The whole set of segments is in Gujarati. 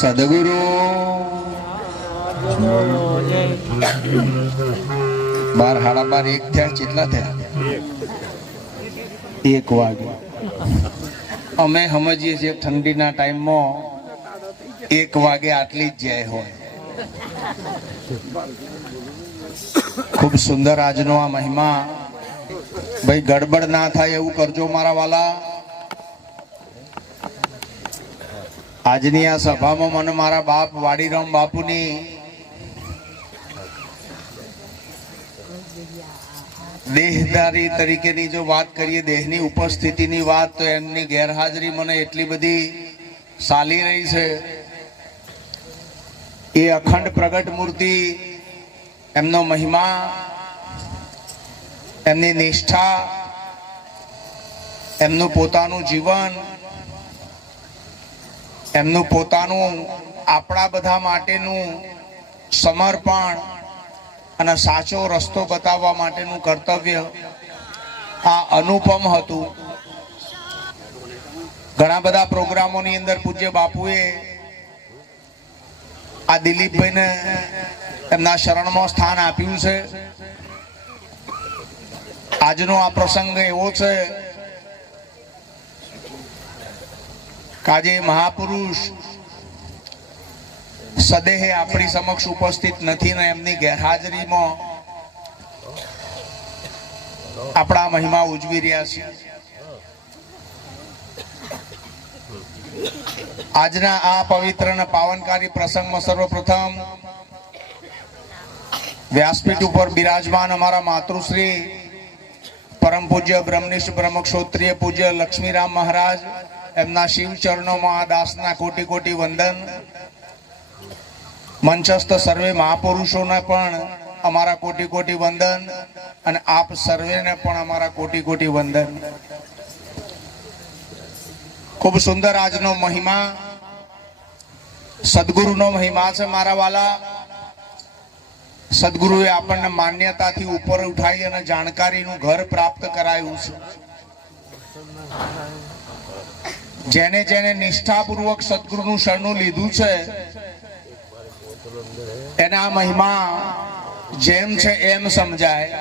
સદગુરુ 12 સાડા 12 1 થયા કેટલા થયા 1 વાગે અમે સમજીએ છીએ ઠંડીના ટાઈમમાં 1 વાગે આટલી જ જાય હોય ખૂબ સુંદર આજનો આ મહિમા ભાઈ ગડબડ ના થાય એવું કરજો મારા વાલા આજની આ સભામાં મને મારા બાપ વાડીરામ બાપુની દેહધારી તરીકેની જો વાત કરીએ દેહની ઉપસ્થિતિની વાત તો એમની ગેરહાજરી મને એટલી બધી સાલી રહી છે એ અખંડ પ્રગટ મૂર્તિ એમનો મહિમા એમની નિષ્ઠા એમનું પોતાનું જીવન એમનું પોતાનું આપણા બધા માટેનું સમર્પણ અને સાચો રસ્તો બતાવવા માટેનું કર્તવ્ય આ અનુપમ હતું ઘણા બધા પ્રોગ્રામોની અંદર પૂજ્ય બાપુએ આ દિલીપભાઈને એમના શરણમાં સ્થાન આપ્યું છે આજનો આ પ્રસંગ એવો છે કે આજે મહાપુરુષ સદેહે આપણી સમક્ષ ઉપસ્થિત નથી ને એમની ગેરહાજરીમાં આપણા મહિમા ઉજવી રહ્યા છે આજના આ પવિત્ર અને પાવનકારી પ્રસંગમાં સર્વપ્રથમ વ્યાસપીઠ ઉપર બિરાજમાન અમારા માતૃશ્રી પરમ પૂજ્ય બ્રહ્મનિષ્ઠ બ્રહ્મક્ષોત્રીય પૂજ્ય લક્ષ્મીરામ મહારાજ એમના શિવ ચરણોમાં આ દાસના કોટી કોટી વંદન મંચસ્થ સર્વે મહાપુરુષોને પણ અમારા કોટી કોટી વંદન અને આપ સર્વેને પણ અમારા કોટી કોટી વંદન ખૂબ સુંદર આજનો મહિમા સદગુરુનો મહિમા છે મારા વાલા સદગુરુએ આપણને માન્યતાથી ઉપર ઉઠાઈ અને જાણકારીનું ઘર પ્રાપ્ત કરાયું છે જેને જેને નિષ્ઠાપૂર્વક સદગુરુનું શરણું લીધું છે એના મહિમા જેમ છે એમ સમજાય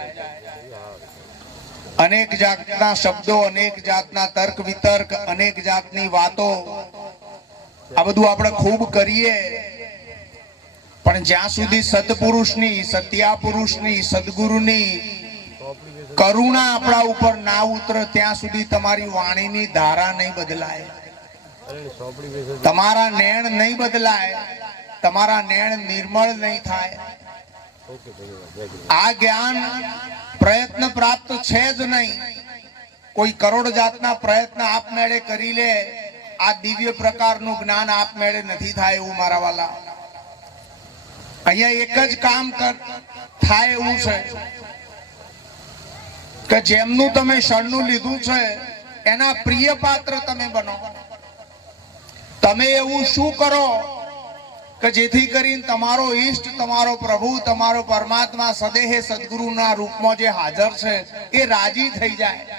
અનેક જાતના શબ્દો અનેક જાતના તર્ક વિતર્ક અનેક જાતની વાતો આ બધું આપણે ખૂબ કરીએ પણ જ્યાં સુધી સત્પુરુષની સત્યાપુરુષની સદગુરુની કરુણા આપણા ઉપર ના ઉતરે ત્યાં સુધી તમારી વાણીની ધારા નહીં બદલાય તમારા નેણ નહીં બદલાય તમારા નેણ નિર્મળ નહીં થાય આ જ્ઞાન પ્રયત્ન પ્રાપ્ત છે જ નહીં કોઈ કરોડ જાતના પ્રયત્ન આપમેળે કરી લે આ દિવ્ય પ્રકારનું જ્ઞાન આપમેળે નથી થાય એવું મારા વાલા અહીંયા એક જ કામ થાય એવું છે કે જેમનું તમે શરણું લીધું છે એના પ્રિય પાત્ર તમે બનો તમે એવું શું કરો કે જેથી કરીને તમારો ઈષ્ટ તમારો પ્રભુ તમારો પરમાત્મા સદેહે સદગુરુના રૂપમાં જે હાજર છે એ રાજી થઈ જાય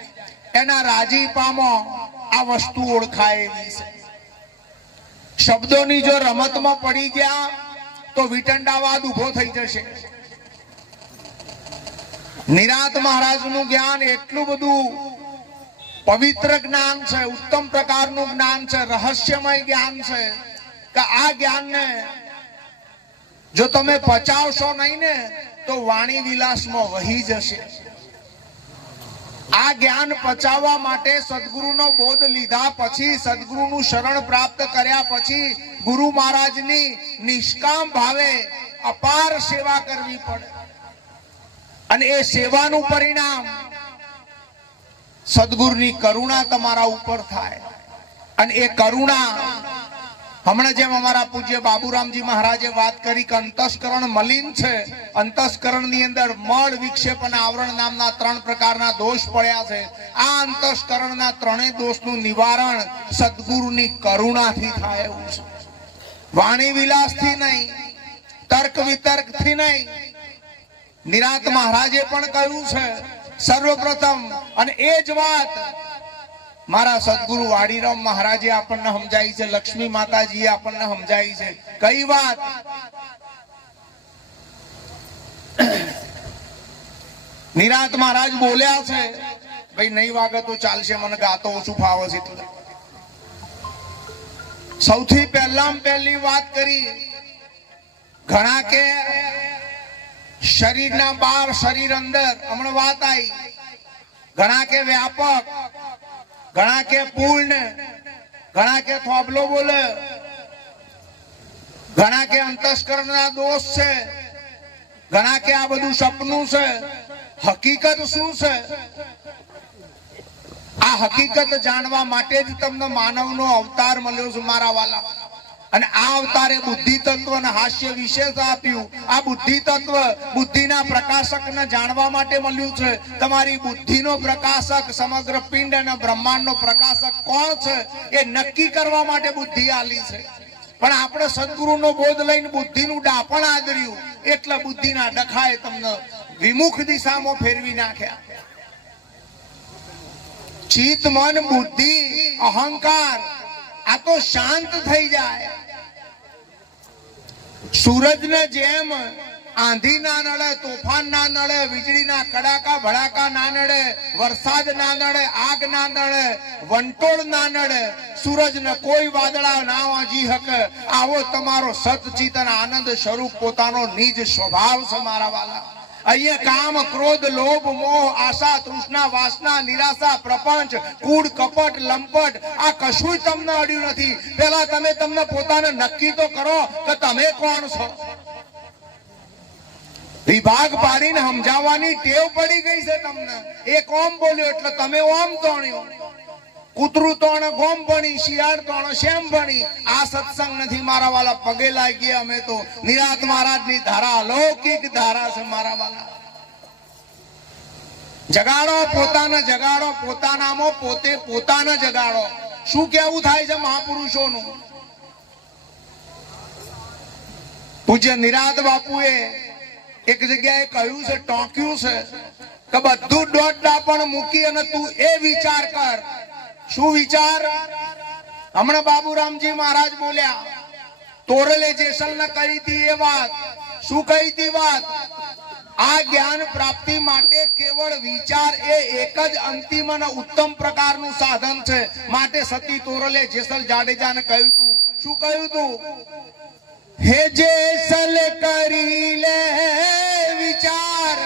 એના રાજીપામાં આ વસ્તુ ઓળખાય એવી છે શબ્દોની જો રમતમાં પડી ગયા તો વિટંડાવાદ ઉભો થઈ જશે નિરાંત મહારાજનું જ્ઞાન એટલું બધું પવિત્ર જ્ઞાન છે ઉત્તમ પ્રકારનું જ્ઞાન છે રહસ્યમય જ્ઞાન છે કે આ જ્ઞાનને જો તમે પચાવશો નહીં ને તો વાણી વિલાસમાં વહી જશે આ જ્ઞાન પચાવવા માટે સદગુરુનો બોધ લીધા પછી સદગુરુનું શરણ પ્રાપ્ત કર્યા પછી ગુરુ મહારાજની નિષ્કામ ભાવે અપાર સેવા કરવી પડે અને એ સેવાનું પરિણામ સદગુરુની કરુણા તમારા ઉપર થાય અને એ કરુણા હમણાં જેમ અમારા પૂજ્ય બાબુરામજી મહારાજે વાત કરી કે અંતસ્કરણ મલિન છે અંતસ્કરણની અંદર મળ વિક્ષેપ અને આવરણ નામના 3 પ્રકારના દોષ પડ્યા છે આ અંતસ્કરણના ત્રણેય દોષનું નિવારણ સદગુરુની કરુણાથી થાય એવું છે વાણી વિલાસથી નહીં તર્ક વિતર્કથી નહીં નિરાંત મહારાજે પણ કહ્યું છે સર્વપ્રથમ અને એ જ વાત મારા સદગુરુ વાડીરામ મહારાજે આપણને સમજાવી છે, લક્ષ્મી માતાજીએ આપણને સમજાવી છે. કઈ વાત? નિરાંત મહારાજ બોલ્યા છે, ભાઈ નહીં વાગે તો ચાલશે, મને ગાતો ઓછું ફાવે છે એટલે. સૌથી પહેલી વાત કરી, ઘણા કે શરીરના બહાર શરીર અંદર, હમણાં વાત આવી. ઘણા કે વ્યાપક, ઘણા કે પૂર્ણ, ઘણા કે થોબલો બોલે, ઘણા કે અંતસ્કરણના દોષ છે, ઘણા કે આ બધું સપનું છે. હકીકત શું છે? આ હકીકત જાણવા માટે જ તમને માનવનો અવતાર મળ્યો છે મારા વાલા. અને આ અવતારે બુદ્ધિ તત્વ અને હાસ્ય વિશેષ આપ્યું. આ બુદ્ધિ તત્વ બુદ્ધિના પ્રકાશકને જાણવા માટે મળ્યું છે. તમારી બુદ્ધિનો પ્રકાશક, સમગ્ર પિંડ અને બ્રહ્માંડનો પ્રકાશક કોણ છે એ નક્કી કરવા માટે બુદ્ધિ આલી છે. પણ આપણે સદગુરુનો બોધ લઈને બુદ્ધિનું ડાપણ આદર્યું એટલે બુદ્ધિના ડખાએ તમને વિમુખ દિશામાં ફેરવી નાખ્યા. ચિત્ત, મન, બુદ્ધિ, અહંકાર આ તો શાંત થઈ જાય. સૂરજને જેમ આંધી ના નડે, તોફાન ના નડે, વીજળીના કડાકા ભડાકા ના નડે, વરસાદ ના નડે, આગ ના નડે, વંટોળ ના નડે, સૂરજને કોઈ વાદળા ના વાંચી શકે, આવો તમારો સતચિત અને આનંદ સ્વરૂપ પોતાનો નિજ સ્વભાવ છે મારા વાલા. અહીંયા કામ, ક્રોધ, લોભ, મોહ, આશા, તૃષ્ણા, વાસના, નિરાશા, પ્રપંચ, કૂડ, કપટ, લંપટ આ કશું જ તમને અડ્યું નથી. પેલા તમે તમને પોતાને નક્કી તો કરો કે તમે કોણ છો. વિભાગ પાડીને સમજાવવાની ટેવ પડી ગઈ છે તમને. એક ઓમ બોલ્યો એટલે તમે ઓમ તોણ્યો. કૂતરું તોણે ગોમ ભણી, શિયાળ તોણે શેમ ભણી. આ સત્સંગ નથી મારા વાલા. પગે લાગીએ અમે તો. નિરાંત મહારાજની ધારા અલૌકિક ધારા છે મારા વાલા. જગાડો પોતાને, જગાડો પોતાનામાં, પોતે પોતાને જગાડો. શું કેવું થાય છે મહાપુરુષોનું? પૂજ્ય નિરાંત બાપુએ એક જગ્યાએ કહ્યું છે, ટોક્યું છે કે બધું દોઢ ડાપણ મૂકી અને તું એ વિચાર કર. શું વિચાર? હમણાં બાબુરામજી મહારાજ બોલ્યા, તોરલે જેસલને કહી હતી એ વાત. શું કહી હતી વાત? આ જ્ઞાન પ્રાપ્તિ માટે કેવળ વિચાર એ એક જ અંતિમ અને ઉત્તમ પ્રકારનું સાધન છે. માટે સતી તોરલે જેસલ જાડેજાને કહ્યું હતું. શું કહ્યું હતું? હે જેસલ કરી લે વિચાર.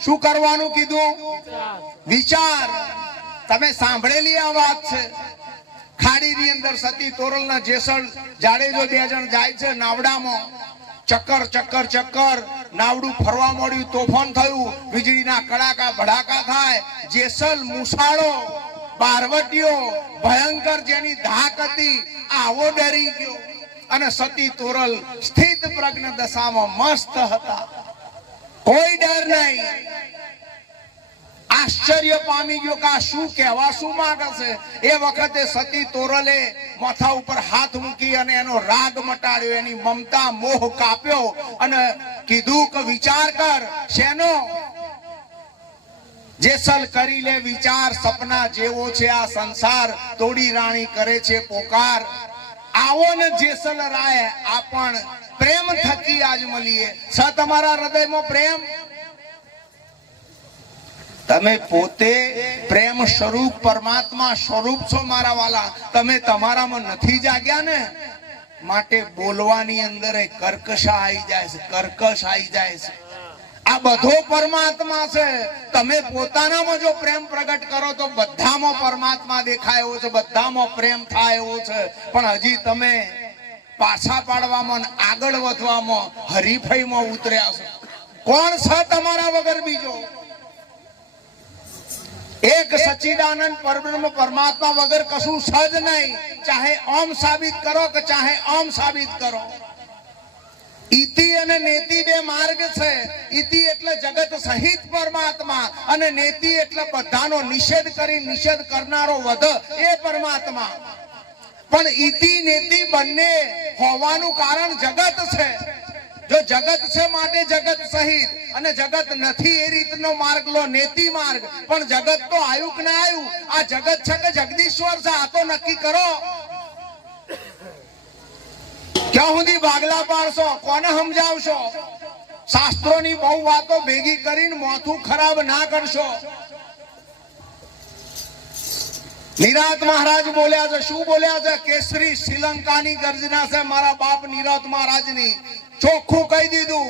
શું કરવાનું કીધું? વિચાર. તમે સાંભળેલી આ વાત છે. ખાડીની અંદર સતી તોરલના જેસલ જાડેજો બે જણ જાય છે નાવડામાં. ચક્કર ચક્કર ચક્કર નાવડું ફરવા મળ્યું, તોફાન થયું, વીજળીના કડાકા ભડાકા થાય. જેસલ મૂસાળો, બારવટીઓ ભયંકર જેની ધાક હતી આવો ડરી ગયો. અને સતી તોરલ સ્થિત પ્રજ્ઞ દશામાં મસ્ત હતા. કોઈ ડર નહીં. આશ્ચર્ય પામી ગયો કે શું કહેવા શું માંગે છે. એ વખતે સતી તોરલે માથા ઉપર હાથ મૂકી અને એનો રાગ મટાડ્યો, એની મમતા મોહ કાપ્યો અને કીધું કે વિચાર કર. શેનો? જેસલ કરી લે વિચાર. સપના જેવો છે આ સંસાર, તોડી રાણી કરે છે પોકાર. આવો ને જેસલ રાય આપણ પ્રેમ થકી આજ મળીએ. છ તમારા હૃદયમાં પ્રેમ? તમે પોતે પ્રેમ સ્વરૂપ પરમાત્મા સ્વરૂપ છો મારા વાલા. તમે તમારામાં નથી જાગ્યા ને, માટે બોલવાની અંદર કર્કશ આવી જાય છે, કર્કશ આવી જાય છે. આ બધો પરમાત્મા છે. તમે પોતાનામાં જો પ્રેમ પ્રગટ કરો તો બધામાં પરમાત્મા દેખાય એવો છે, બધામાં પ્રેમ થાય એવો છે. પણ હજી તમે પાછા પાડવામાં, આગળ વધવામાં, હરીફાઈમાં ઉતર્યા છો. કોણ છે તમારા વગર બીજો? એક સચ્ચિદાનંદ પરબ્રહ્મ પરમાત્મા વગર કશું સજ નહીં. ચાહે ઓમ સાબિત કરો કે ચાહે ઓમ સાબિત કરો. ઇતિ અને નેતિ બે માર્ગ છે. ઇતિ એટલે જગત સહિત પરમાત્મા અને નેતિ એટલે બધાનો નિષેધ કરી નિષેધ કરનારો વધ એ પરમાત્મા. પણ ઇતિ નેતિ બંને હોવાનું કારણ જગત છે. જો જગત છે માટે જગત સહિત, અને જગત નથી એ રીતનો માર્ગ લો, નેતિ માર્ગ. પણ જગત તો આયુ કે ના આયુ? આ જગત છે કે જગદીશ્વર છે? આ તો નક્કી કરો. ક્યાં સુધી ભાગલા પાડશો? કોને સમજાવશો? શાસ્ત્રોની બહુ વાતો ભેગી કરીને મોથું ખરાબ ના કરશો. નિરાત મહારાજ બોલ્યા છે. શું બોલ્યા છે? કેસરી શ્રીલંકાની ગર્જના છે મારા બાપ નિરાત મહારાજની. ચોખ્ખું કહી દીધું.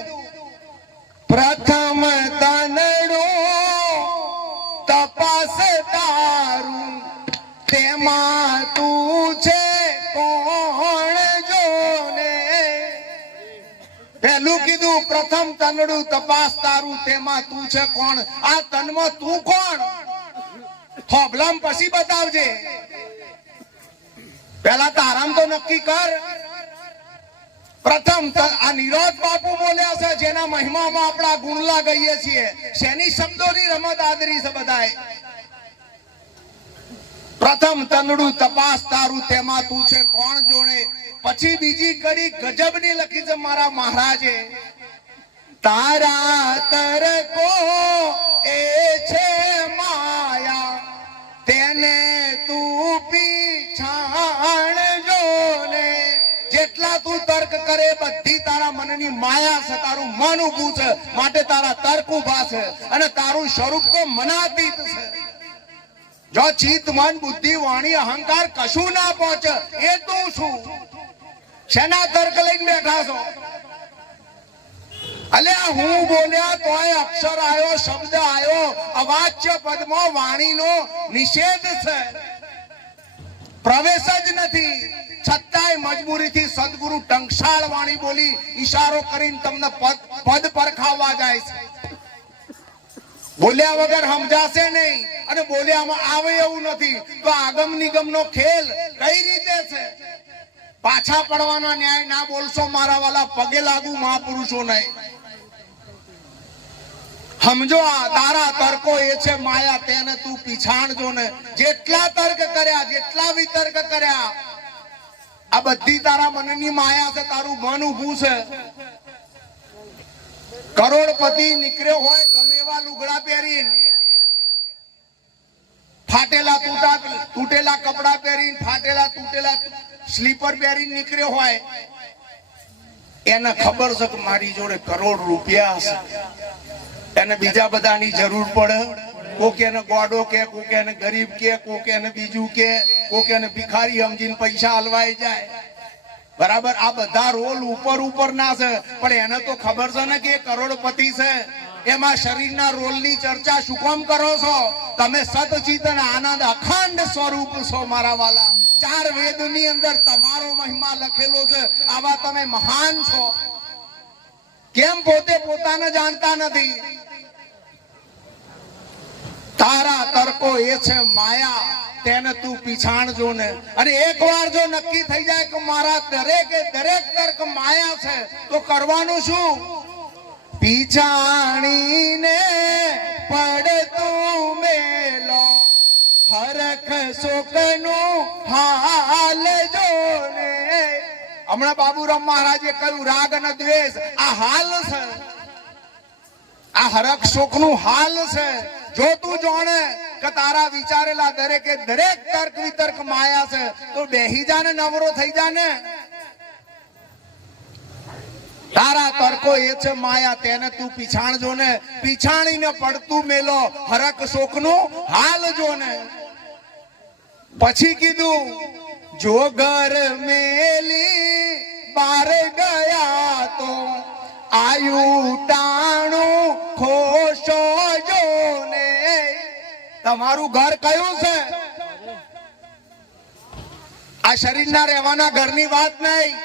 પ્રથમ તનડું તપાસ તારું, તેમાં તું છે કોણ જોને. પહેલું કીધું પ્રથમ તનડું તપાસ તારું, તેમાં તું છે કોણ. આ તનમાં તું કોણ? હોબલમ પછી બતાવજે. પેલા તારામ તો નક્કી કર. પ્રથમ આ નિરોધ બાપુ બોલ્યા છે, જેના મહિમામાં આપણા ગુણલા ગઈએ છીએ. શેની શબ્દોની રમત આદરી છે બધાએ. પ્રથમ તનડું તપાસ તારું, તેમાં તું છે કોણ જોણે. પછી બીજી કડી ગજબની લખી છે મારા મહારાજે. તારા તરકો એ છે માયા, તેને તું પીછાણ જોને. જેટલા તું તર્ક કરે બધી તારા મનની માયા છે. તારું મન ઊભું છે માટે તારા તર્ક ઊભા છે, અને તારું સ્વરૂપ તો મનાતીત છે. જો ચિત્ત મન બુદ્ધિ વાણી અહંકાર કશું ના પહોંચે એ તું શું? શેના તર્ક લઈને બેઠા છો? અલ્યા હું બોલ્યા તોય અક્ષર આયો, શબ્દ આયો. અવાચ્ય પદમાં વાણીનો નિષેધ છે, પ્રવેશ જ નથી. છતાંય મજબૂરીથી સદગુરુ ટંકશાળ વાણી બોલી ઈશારો કરીને તમને પદ પરખાવવા જાય છે. બોલ્યા વગર સમજાશે નહીં, અને બોલ્યામાં આવે એવું નથી. તો આગમ નિગમનો ખેલ કઈ રીતે છે? પાછા પડવાના ન્યાય ના બોલશો મારા વાલા. પગે લાગુ મહાપુરુષો નહીં. સમજો આ તારા તર્કો એ છે માયા, તેને તું પીછાણ જો ને. જેટલા તર્ક કર્યા, જેટલા વિતર્ક કર્યા, આ બધી તારા મનની માયા છે. તારું મન ઊભું છે. કરોડપતિ નીકળ્યો હોય ગમે એવા લુગડા પહેરીને, ફાટેલા તૂટેલા કપડા પહેરીને, ફાટેલા તૂટેલા સ્લીપર પહેરીને નીકળ્યો હોય, એને ખબર છે કે મારી જોડે કરોડ રૂપિયા છે. એને બીજા બધાની જરૂર પડે. કોક એને ગોડો કે, કોક એને ગરીબ કે, કોક એને બીજું કે, કોક એને ભિખારી સમજીને પૈસા હલવાઈ જાય. બરાબર? આ બધા રોલ ઉપર ના છે, પણ એને તો ખબર છે ને કે કરોડપતિ છે. એમાં શરીરના રોલની ચર્ચા શું કામ કરો છો? તમે સતચિત અને આનંદ અખંડ સ્વરૂપ છો મારા વાલા. ચાર વેદની અંદર તમારો મહિમા લખેલો છે. આવા તમે મહાન છો. કેમ પોતે પોતાને જાણતા નથી? તારા તર્કો એ છે માયા, તેને તું પીછાણ જો ને. અને એકવાર જો નક્કી થઈ જાય કે મારા દરેકે દરેક તર્ક માયા છે, તો કરવાનું શું? પીછાણીને પડતું મેલો, હરખ શોકનું હાલ જોને. હમણાં બાબુરામ મહારાજે કહ્યું રાગ અને દ્વેષ આ હાલ છે, આ હરખ શોકનું હાલ છે. જો તું જાણે કે તારા વિચારેલા દરેકે દરેક તર્ક વિતર્ક માયા છે, તો બેહી જાને, નવરો થઈ જાને. તારા તર્કો એ છે માયા, તેને તું પીછાણ જો ને. પીછાણીને પડતું મેલો, હરખ શોકનું હાલ જો ને. પછી કીધું જો ઘર મેલી બાર ગયા તો આયુ ટાણું ખોશો જો ને. તમારું ઘર કયું છે? આ શરીરના રહેવાના ઘરની વાત નહીં,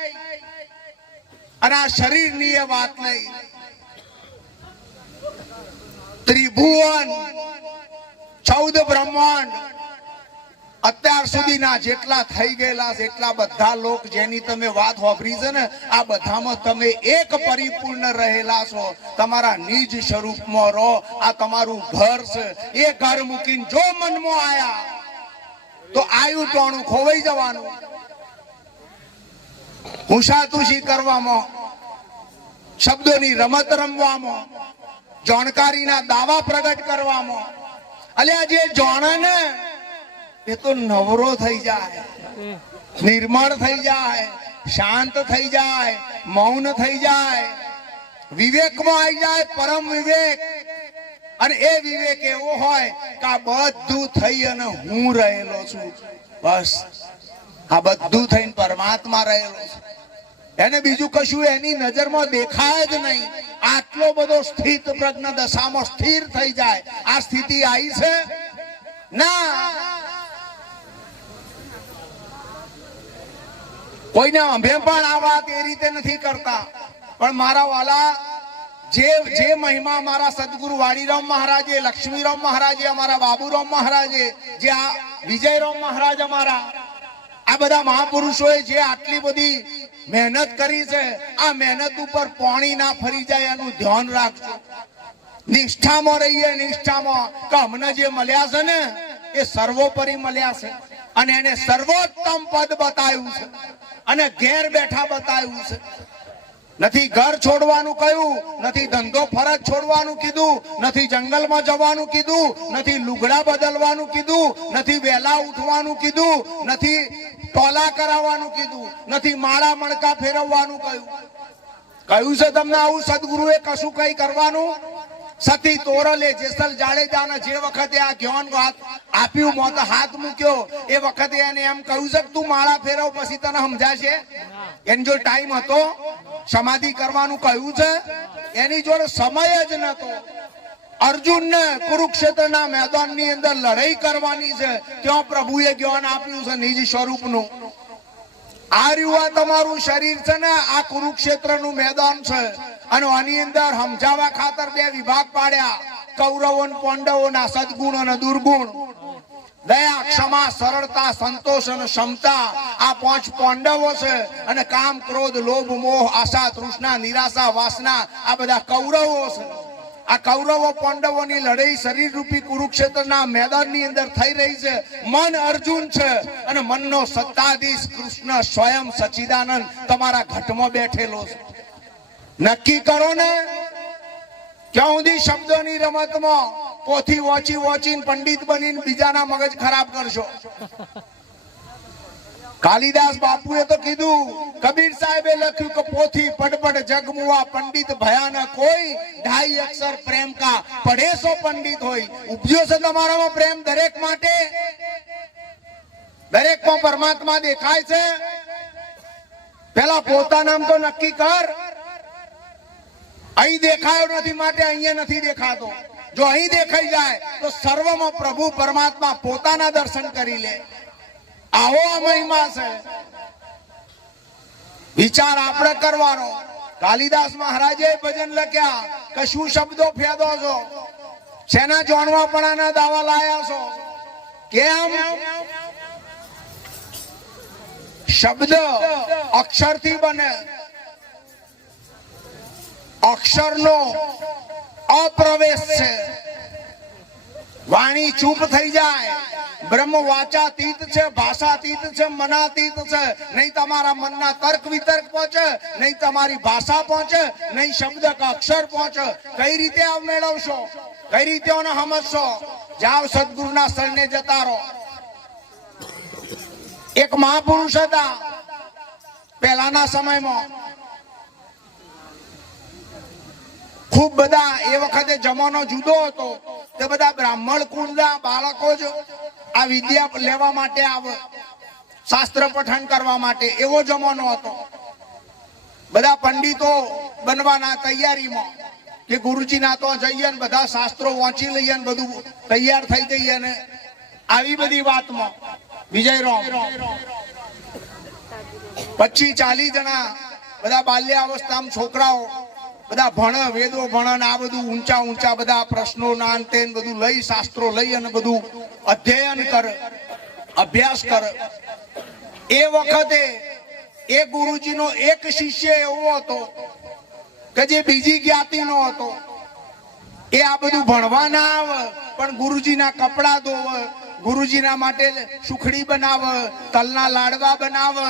અને આ શરીરની એ વાત નહીં. ત્રિભુવન 14 બ્રહ્માંડ અત્યાર સુધીના જેટલા થઈ ગયેલા છે, એટલા બધા લોક જેની તમે વાત વાપરી છે ને, આ બધામાં તમે એક પરિપૂર્ણ રહેલા છો. તમારા નિજ સ્વરૂપમાં રહો. આ તમારું ઘર છે. એ ઘર મૂકીને જો મનમાં આયા તો આયુ ટોણું ખોવાઈ જવાનું. હુંસાતુશી કરવામાં શબ્દોની રમત રમવામાં, જાણકારીના દાવા પ્રગટ કરવામાં. અલ્યા જે જાણે ને એ તો નવરો થઈ જાય, નિર્મળ થઈ જાય, શાંત થઈ જાય, મૌન થઈ જાય, વિવેકમાં આવી જાય, પરમ વિવેક. અને એ વિવેક એવો હોય કે આ બધું થઈ અને હું રહેલો છું, બસ આ બધું થઈને પરમાત્મા રહેલો છે, એને બીજું કશું એની નજરમાં દેખાય જ નહીં. આટલો બધો સ્થિત પ્રજ્ઞ દશામાં સ્થિર થઈ જાય. આ સ્થિતિ આવી છે ના? કોઈને અમે પણ આ વાત એ રીતે નથી કરતા, પણ મારા વાલા જે મહિમા મારા સદગુરુ વાડીરામ મહારાજે, લક્ષ્મીરામ મહારાજે, અમારા બાબુરામ મહારાજે, જે આ વિજયરામ મહારાજ, અમારા આ બધા મહાપુરુષોએ જે આટલી બધી મહેનત કરી છે, આ મહેનત ઉપર પાણી ના ફરી જાય એનું ધ્યાન રાખજો. નિષ્ઠામાં રહીએ, નિષ્ઠામાં. કે અમને જે મળ્યા છે ને એ સર્વોપરી મળ્યા છે, અને એને સર્વોત્તમ પદ બતાવ્યું છે, અને ઘેર બેઠા બતાવ્યું છે. નથી ઘર છોડવાનું કહ્યું, નથી ધંધો ફરજ છોડવાનું કીધું, નથી જંગલમાં જવાનું કીધું, નથી લુગડા બદલવાનું કીધું, નથી વહેલા ઉઠવાનું કીધું, નથી ટોલા કરાવવાનું કીધું, નથી માળા મણકા ફેરવવાનું કહ્યું. કહ્યું છે તમને આવું સદગુરુએ કશું કઈ કરવાનું? સતી તોરલે જેસલ જાડેજાને જે વખતે આ જ્ઞાન આપ્યું, મોત હાથ મૂક્યો, એ વખતે એને એમ કહ્યું છે કે તું માળા ફેરવ, પછી તને સમજાશે. એની જો ટાઈમ હતો સમાધિ કરવાનું કહ્યું છે, એની જોડે સમય જ નતો. અર્જુનને કુરુક્ષેત્રના મેદાનની અંદર લડાઈ કરવાની છે, ત્યાં પ્રભુએ જ્ઞાન આપ્યું છે નિજ સ્વરૂપનું. આ રહ્યું તમારું શરીર છે ને, આ કુરુક્ષેત્રનું મેદાન છે, અને આની અંદર સમજાવવા ખાતર બે વિભાગ પાડ્યા, કૌરવો અને પાંડવોના, સદગુણ અને દુર્ગુણ, દયા, ક્ષમા, સરળતા, સંતોષ અને ક્ષમતા. આ 5 પાંડવો છે, અને કામ, ક્રોધ, લોભ, મોહ, આશા, તૃષ્ણા, નિરાશા, વાસના આ બધા કૌરવો છે. આ કૌરવો પાંડવોની લડાઈ શરીર રૂપી કુરુક્ષેત્રના મેદાનની અંદર થઈ રહી છે. મન અર્જુન છે, અને મનનો સત્તાધીશ કૃષ્ણ સ્વયં સચ્ચિદાનંદ તમારા ઘટમાં બેઠેલો છે. નક્કી કરો ને ક્યાં સુધી શબ્દોની રમતમાં પોથી વાંચીને પંડિત બનીને બીજાના મગજ ખરાબ કરશો. કાલિદાસ બાપુએ તો કીધું, કબીર સાહેબે લખ્યું કે પોથી પડપડ જગમુઆ, પંડિત ભયાનક કોઈ, 2.5 અક્ષર પ્રેમ કા, પડે સો પંડિત હોય. ઉપજ્યો છે તમારામાં પ્રેમ દરેક માટે? દરેકમાં પરમાત્મા દેખાય છે? પેલા પોતાનામ તો નક્કી કર. અહીં દેખાયો નથી માટે અહીંયા નથી દેખાતો. જો અહીં દેખાઈ જાય તો સર્વમાં પ્રભુ પરમાત્મા પોતાના દર્શન કરી લે. આવો આ મહિમા છે. વિચાર આપણે કરવાનો. કાલિદાસ મહારાજે ભજન લખ્યા કે શું શબ્દો ફેદો છો, શેના જાણવાપણાના દાવા લાયા છો? કેમ? શબ્દ અક્ષરથી બને, અક્ષરનો અપ્રવેશ છે. વાણી ચૂપ થઈ જાય. બ્રહ્મ વાચાતીત છે, ભાષાતીત છે, મનાતીત છે. નહીં તમારા મનના તર્ક વિતર્ક પહોંચે, નહીં તમારી ભાષા પહોંચે, નહીં શબ્દ કે અક્ષર પહોંચે. કઈ રીતે આ મેળવશો? કઈ રીતે સમજશો? જાઓ સદગુરુના શરણે જતા રહો. એક મહાપુરુષ હતા પહેલાના સમયમાં. ખૂબ બધા, એ વખતે જમાનો જુદો હતો, તે બધા બ્રાહ્મણ કુળના બાળકો જ આ વિદ્યા લેવા માટે આવે, શાસ્ત્ર પઠન કરવા માટે. એવો જમાનો હતો. બધા પંડિતો બનવાના તૈયારીમાં કે ગુરુજીના તો જઈએ ને બધા શાસ્ત્રો વાંચી લઈએ ને બધું તૈયાર થઈ જઈએ ને આવી બધી વાતમાં. વિજયરામ 25-40 જણા બધા બાલ્યાવસ્થામાં છોકરાઓ બધા ભણે, વેદો ભણે ને આ બધું ઊંચા બધા પ્રશ્નો ના અંતે બધું લઈ, શાસ્ત્રો લઈ અને બધું અધ્યયન કરે, અભ્યાસ કરે. એ વખતે એ ગુરુજીનો એક શિષ્ય એવો હતો કે જે બીજી જ્ઞાતિનો હતો. એ આ બધું ભણવા ના આવે, પણ ગુરુજીના કપડા ધોવે, ગુરુજીના માટે સુખડી બનાવે, તલના લાડવા બનાવે,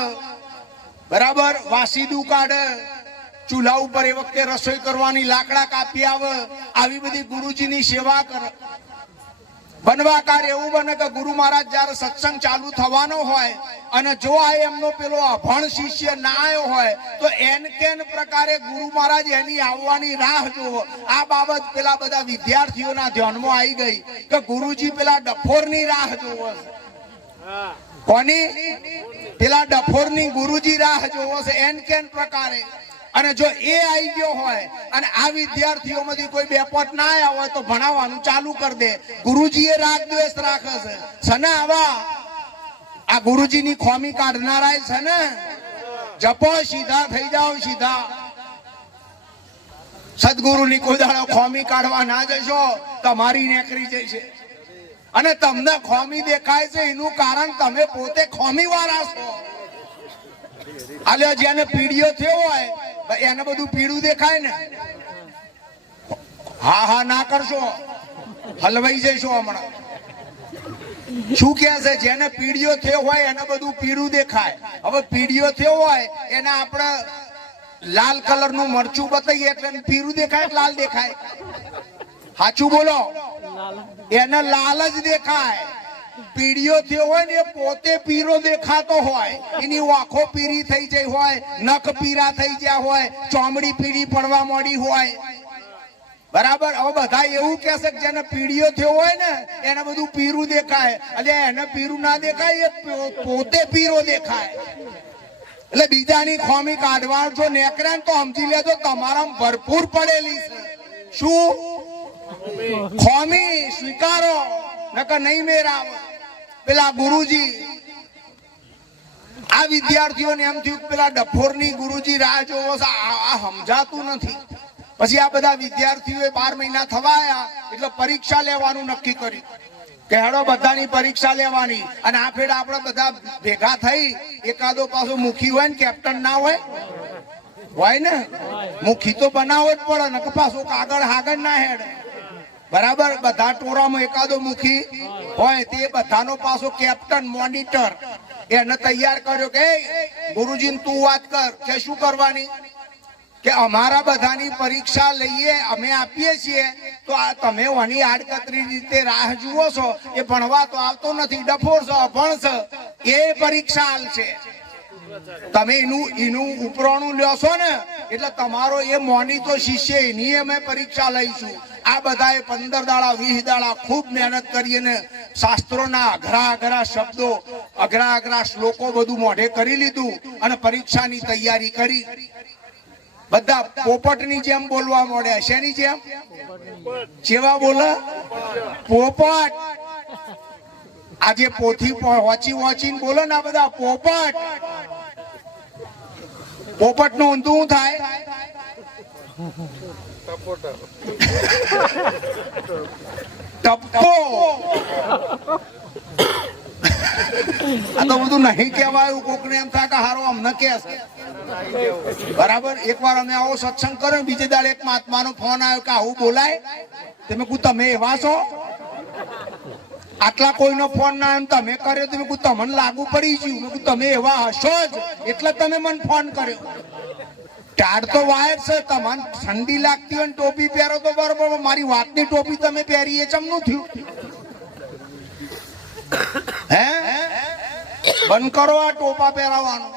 બરાબર, વાસીદું કાઢે, ચૂલા ઉપર એ વખતે રસોઈ કરવાની, લાકડા કાપી આવે, આવી બધી ગુરુજીની સેવા કરે. બનવાકાર એવું બને કે ગુરુ મહારાજ જયારે સત્સંગ ચાલુ થવાનો હોય અને જો આ એમનો પેલો અભણ શિષ્ય ના આવ્યો હોય તો એન કેન પ્રકારે ગુરુ મહારાજ એની આવવાની રાહ જોવો. આ બાબત પેલા બધા વિદ્યાર્થીઓના ધ્યાનમાં આવી ગઈ કે ગુરુજી પેલા ડફોરની રાહ જોવો છે. કોની? પેલા ડફોરની ગુરુજી રાહ જોવો છે એન કેન પ્રકારે. અને જો એ આવી ગયો હોય અને આ વિદ્યાર્થીઓમાંથી કોઈ બેપોટ ના આવ્યા હોય તો ભણાવવાનું ચાલુ કરી દે. ગુરુજીએ રાગ દ્વેષ રાખે છે. સને આવા આ ગુરુજીની ખોમી કાઢનારા છે ને, જપો સીધા થઈ જાઓ સીધા. સદગુરુની કોઈ દાડો ખોમી કાઢવા ના જશો તમારી નેકરી જશે. અને તમને ખોમી દેખાય છે એનું કારણ તમે પોતે ખોમી વાળા છો. આલે જેને પીડીઓ થયો હોય એને બધું પીળું દેખાય ને. હા હા ના કરશો, હલવાઈ જશો હમણાં. શું કે છે? જેને પીડીઓ થયો હોય એને બધું પીળું દેખાય. હવે પીડીઓ થયો હોય એને આપણે લાલ કલર નું મરચું બતાવીએ એટલે પીળું દેખાય, લાલ દેખાય. સાચું બોલો, એને લાલ જ દેખાય. પીડીઓ થયો હોય ને એ પોતે પીરો દેખાતો હોય, એની આંખો પીરી થઈ જાય હોય, નખ પીરા થઈ ગયા હોય, ચોમડી પીળી પડવા માંડી હોય. બરાબર. હવે બધા એવું કે છે કે જેને પીડીઓ થયો હોય ને એને બધું પીરું દેખાય. એટલે એને પીરું ના દેખાય, એ પોતે પીરો દેખાય. એટલે બીજાની ખોમી કાઢવા જો નેકરે તો સમજી લેજો તમારા ભરપૂર પડેલી છે. શું ખોમી સ્વીકારો, નકર નહીં મેરાવ. પેલા ગુરુજી આ વિદ્યાર્થીઓને એમ થયું પેલા ડફોરની ગુરુજી રાહ જોવો છે, આ સમજાતું નથી. પછી આ બધા વિદ્યાર્થીઓએ 12 મહિના થવાયા એટલે પરીક્ષા લેવાનું નક્કી કર્યું કે હેડો બધાની પરીક્ષા લેવાની. અને આ ફેર આપણે બધા ભેગા થઈ એકાદો પાછો મુખી હોય ને, કેપ્ટન ના હોય ને, મુખી તો બનાવો જ પડે ને, પાછો કાગળ હાગળ ના હેડ. બરાબર. બધા ટોરામાં એકાદો મુખી હોય તે બધાનો પાછો કેપ્ટન મોનિટર એને તૈયાર કર્યો કે ગુરુજી તું વાત કર કે શું કરવાની. કે અમારા બધાની પરીક્ષા લઈએ, અમે આપીએ છીએ, તો આ તમે ઓની આડકતરી રીતે રાહ જુઓ છો. એ ભણવા તો આવતો નથી, ડફોર છો, અભણ છે, એ પરીક્ષા હાલ છે. તમે એનું ઉપરાણું લ્યો છો ને એટલે તમારો એ મોનીતો શિષ્ય એની અમે પરીક્ષા લઈશું. આ બધાએ 15 દાડા 20 દાડા ખૂબ મહેનત કરી અને શાસ્ત્રોના અઘરા શબ્દો, અઘરા શ્લોકો બધું મોઢે કરી લીધું અને પરીક્ષાની તૈયારી કરી. બધા પોપટની જેમ બોલવા માંડ્યા. શેની જેમ? જેવા બોલે પોપટ. આજે પોથી વાંચીને બોલો ને આ બધા પોપટ. પોપટ નું ઊંધું થાય ટપ્પો. આ તો બધું નહીં કહેવાયું. કોકને એમ થાય કે હારો અમને કે છે. બરાબર. એકવાર અમે આવો સત્સંગ કર્યો, બીજે દાડે એક મહાત્માનો ફોન આવ્યો કે આવું બોલાય. તમે એવા છો? આટલા કોઈનો ફોન ના આવ્યો તમે કર્યો. તમને લાગુ પડી ગયું. તમે એવા હશો જ એટલે તમે મને ફોન કર્યો. ટાઢ તો વાયર છે. તમને ઠંડી લાગતી હોય ટોપી પહેરો તો બરોબર, મારી વાતની ટોપી તમે પહેરી એ ચમનું થયું? હે બંધ કરો આ ટોપા પહેરાવાનું.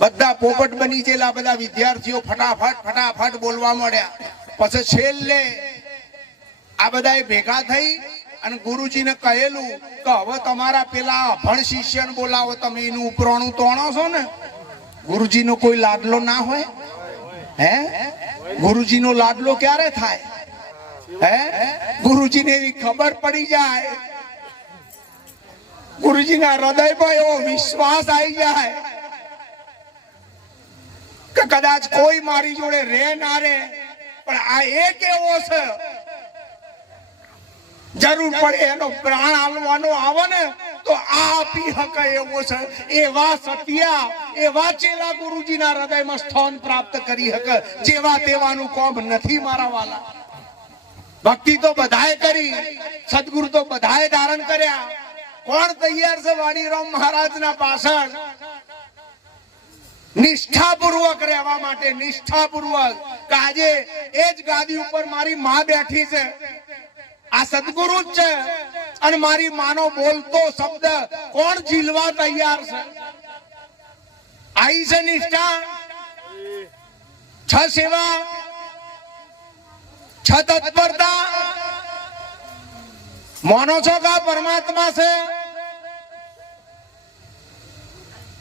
બધા પોપટ બની ગયેલા બધા વિદ્યાર્થીઓ ફટાફટ બોલવા માંડ્યા. પછી છેલ્લે આ બધાએ ભેગા થઈ અને ગુરુજીને કહેલું કે હવે તમારા પેલા અભણ શિષ્યને બોલાવો. તમે એનું ઉપરાણું તોણો છો ને. ગુરુજીનો કોઈ લાડલો ના હોય? હે ગુરુજીનો લાડલો ક્યારે થાય? હે ગુરુજીને એવી ખબર પડી જાય, ગુરુજીના હૃદયમાં એવો વિશ્વાસ આવી જાય કે કદાચ કોઈ મારી જોડે રે ના રે પણ આ એક એવો છે જરૂર પડે એનો પ્રાણ આલવાનો આવે ને તો આ આપી હકે એવો છે. એવા સત્યા, એવા ચેલા ગુરુજીના હૃદયમાં સ્થાન પ્રાપ્ત કરી હકે. જેવા તેવાનું કોમ નથી મારા વાલા. ભક્તિ તો બધાએ કરી, સદગુરુ તો બધાએ ધારણ કર્યા. કોણ તૈયાર છે વાડીરામ મહારાજના પાછળ નિષ્ઠાપૂર્વક રહેવા માટે, નિષ્ઠાપૂર્વક કે આજે એ જ ગાદી ઉપર મારી માં બેઠી છે, આ સદગુરુ જ છે, અને મારી માનો બોલતો શબ્દ કોણ ઝીલવા તૈયાર છે? આઈ છે નિષ્ઠા, છ સેવા, છ તત્પરતા. માનો છો કે પરમાત્મા છે?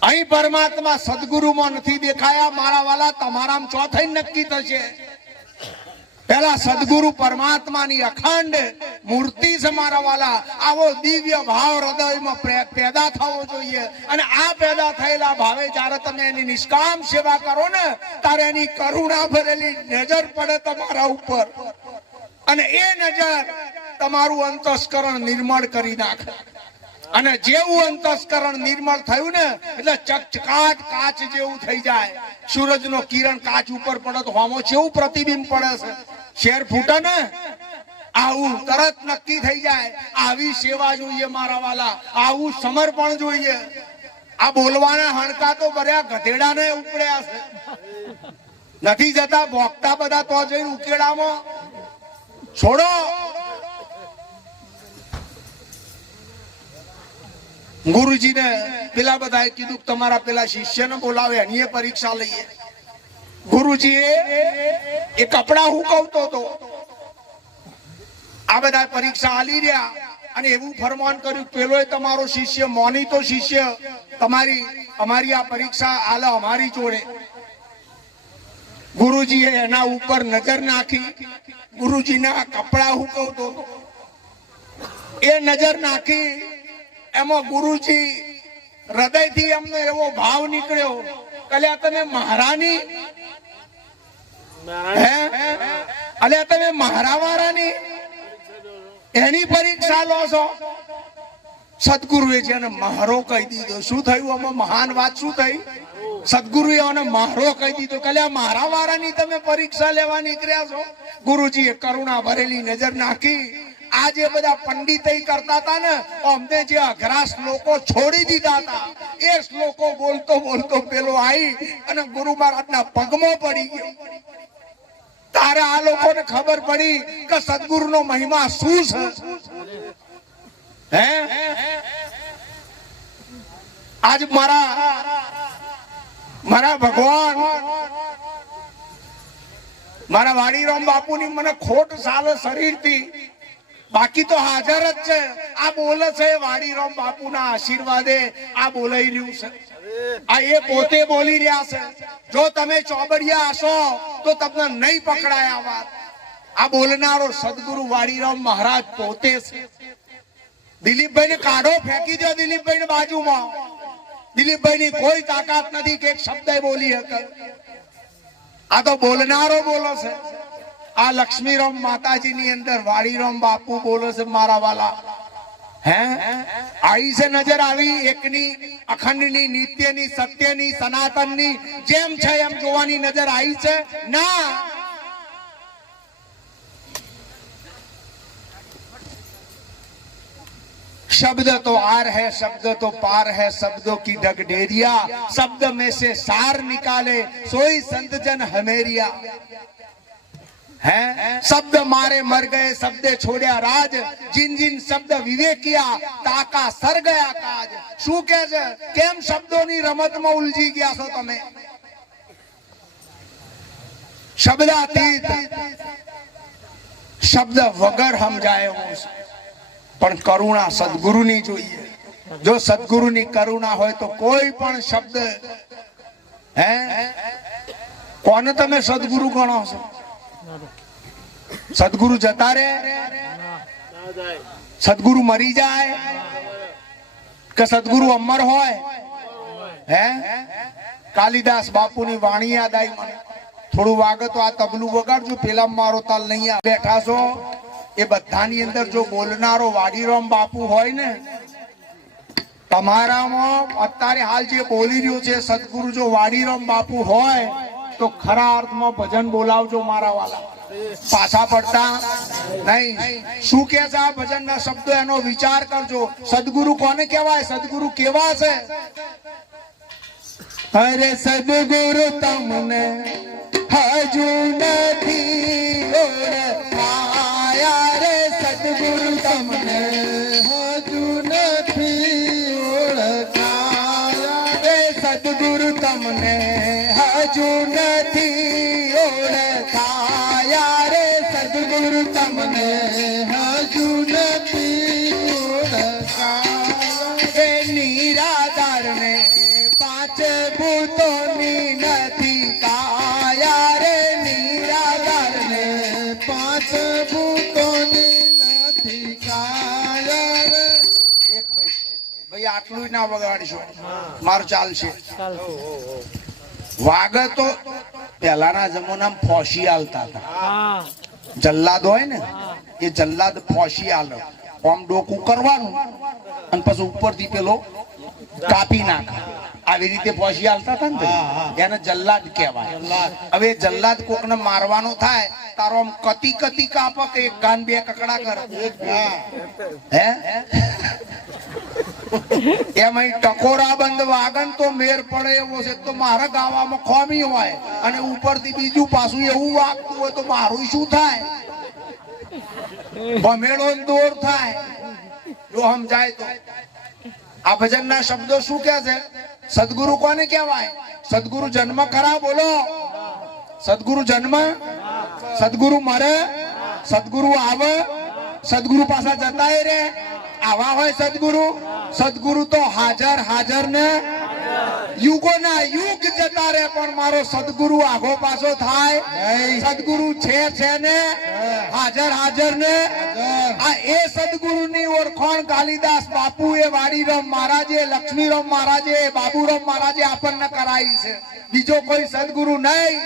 અહીં પરમાત્મા સદગુરુમાં નથી દેખાયા મારા વાલા. તમારામાં ચોથઈ નક્કી થશે. પેલા સદગુરુ પરમાત્માની અખંડ મૂર્તિ છે મારા વાલા. આવો દિવ્ય ભાવ હૃદયમાં પેદા થવો જોઈએ, અને આ પેદા થયેલા ભાવે જ્યારે તમે એની નિષ્કામ સેવા કરો ને, ત્યારે એની કરુણા ભરેલી નજર પડે તમારા ઉપર, અને એ નજર તમારું અંતસ્કરણ નિર્મળ કરી નાખે. અને જેવું અંતસ્કરણ નિર્મળ થયું ને, એટલે ચકચકાટ કાચ જેવું થઈ જાય. સૂરજનો કિરણ કાચ ઉપર પડે તો હોમો કેવું પ્રતિબિંબ પડે છે, શેર ફૂટે ને, આવું તરત નક્કી થઈ જાય. આવી સેવા જોઈએ મારા વાલા, આવું સમર્પણ જોઈએ. આ બોલવાના હણકા તો ભર્યા ગધેડાને ઉપડ્યા છે, નથી જતા ભોગતા બધા તો જઈને ઉકેડામાં. છોડો. ગુરુજીને પેલા બધાએ કીધું તમારા પેલા શિષ્યને બોલાવે, એની પરીક્ષા લઈએ. ગુરુજી એ કપડા હુકવતો હતો. આ બધા પરીક્ષા આલી રહ્યા, અને એવું ફરમાન કર્યું, પેલો તમારો શિષ્ય, મોનીતો શિષ્ય, અમારી આ પરીક્ષા આલે અમારી જોડે. ગુરુજીએ એના ઉપર નજર નાખી. ગુરુજીના કપડા હુકવતો હતો, એ નજર નાખી. એમાં ગુરુજી હૃદયથી એમનો એવો ભાવ નીકળ્યો, કલ્યા તમે મહારાની, અલ્યા તમે મહારાવાળાની એની પરીક્ષા લો છો? સદગુરુએ છે એને મહારો કહી દીધો. શું થયું આમાં? મહાન વાત શું થઈ? સદગુરુએ એને મહારો કહી દીધો. કલ્યા મારા વાળાની તમે પરીક્ષા લેવા નીકળ્યા છો? ગુરુજીએ કરુણા ભરેલી નજર નાખી. આ જે બધા પંડિત કરતા હતા ને, અમને જે અઘરા શ્લોકો છોડી દીધા હતા, એ શ્લોકો બોલતો બોલતો પેલો આવી અને ગુરુ મહારાજના પગમાં પડી ગયો. તારે આ લોકોને ખબર પડી કે સદગુરુનો મહિમા શું છે. હે આજ મારા ભગવાન, મારા વાડીરામ બાપુની મને ખોટ ચાલે શરીરથી, બાકી તો હાજર જ છે. આ બોલે છે વાડીરામ બાપુના આશીર્વાદે આ બોલાઈ રહ્યું છે. આ એ પોતે બોલી રહ્યા છે. જો તમે ચોબડિયા હશો તો તમને નહીં પકડાય આ વાત. આ બોલનારો સદગુરુ વાડીરામ મહારાજ પોતે છે. દિલીપભાઈ ને કાઢો, ફેંકી દો દિલીપભાઈ ને બાજુમાં. દિલીપભાઈ ની કોઈ તાકાત નથી કે એક શબ્દ બોલી શકે. આ તો બોલનારો બોલો છે. આ લક્ષ્મીરામ માતાજી ની અંદર વાડીરામ બાપુ બોલે છે મારા વાલા. હે આવી છે નજર, આવી એકની, અખંડની, નિત્યની, સત્યની, સનાતનની જેમ છે એમ જોવાની નજર આવી છે ના? शब्द तो आर है, शब्द तो पार है, शब्दों की ढगढेरिया, शब्द में से सार निकाले सोई संत जन हमेरिया. है शब्द मारे मर गए, शब्द छोड़्या राज, जिन जिन शब्द विवेकिया ताका सर ગયા કાજ. શું કહે છે? કેમ શબ્દોની રમતમાં ઉલજી ગયા છો તમે? શબ્દાતીત, શબ્દ વગર સમજાય એવું છે, પણ કરુણા સદગુરુની જોઈએ. જો સદગુરુની કરુણા હોય તો કોઈ પણ શબ્દ. હે કોને તમે સદગુરુ ગણો છો? સદગુરુ જતા રે? સદગુરુ મરી જાય? કે સદગુરુ અમર હોય? હે કાલિદાસ બાપુની વાણી યાદ આવી મને. થોડું વાગે તો આ તબલું વગાડજો, પેલા મારો તાલ નહીં. બેઠા છો એ બધાની અંદર જો બોલનારો વાડીરામ બાપુ હોય ને, તમારામાં અત્યારે હાલ જે બોલી રહ્યો છે સદગુરુ જો વાડીરામ બાપુ હોય તો ખરા અર્થમાં ભજન બોલાવજો મારા વાલા. પાછા પડતા નહીં. શું કે છે આ ભજનના શબ્દો, એનો વિચાર કરજો. સદગુરુ કોને કહેવાય? સદગુરુ કેવા છે? અરે સદગુરુ તમને હજુ નથી ઓળખાયા રે સદગુરુ તમને હજુ નથી ઓળખાયા રે સદગુરુ તમને હજુ નથી ઓળખાયા રે સદગુરુ તમને હજુ નથી ઓળખાયા રે નિરાધાર ને પાંચ ભૂતોની નથી કાયા રે નિરાધાર ને પાંચ ભૂતોની નથી કાયા રે. એક મિનિટ ભાઈ, આટલું ના વગાડશો, મારું ચાલશે. વાગે તો પહેલાના જમાનામાં ફોસી આલતા હતા. જલ્લાદ હોય ને એ જલ્લાદ ફોસી આલે, આમ ડોકું કરવાનું અને પછી ઉપરથી પેલો કાપી નાખે. આવી રીતે ફોસી આલતા હતા ને, એને જલ્લાદ કહેવાય. હવે જલ્લાદ કોકને મારવાનો થાય તારો આમ કતી કતી કાપે કે એક ગાન બે કકડા કરે, હે એમાં ટકોરા બંધ વાગન તો મેર પડે એવો છે. તો મારા ગાવામાં ખોમી હોય અને ઉપરથી બીજું પાછું એવું વાગતું હોય તો મારું શું થાય? ભમેડો દોર થાય. જો સમજાય તો આ ભજન ના શબ્દો શું કે છે? સદગુરુ કોને કહેવાય? સદગુરુ જન્મ ખરા? બોલો, સદગુરુ જન્મ, સદગુરુ મરે, સદગુરુ આવે, સદગુરુ પાછા જતાય રે, આવા હોય સદગુરુ. સદગુરુ તો હાજર હાજર ને યુગો ના યુગ જતા રે, પણ મારો સદગુરુ આગો પાછો થાય. સદગુરુ છે ને હાજર હાજર ને. આ એ સદગુરુ ની ઓળખાણ કાલિદાસ બાપુ એ વાડીરામ મહારાજે, લક્ષ્મીરામ મહારાજે, બાબુરામ મહારાજે આપણને કરાવી છે. બીજો કોઈ સદગુરુ નહીં.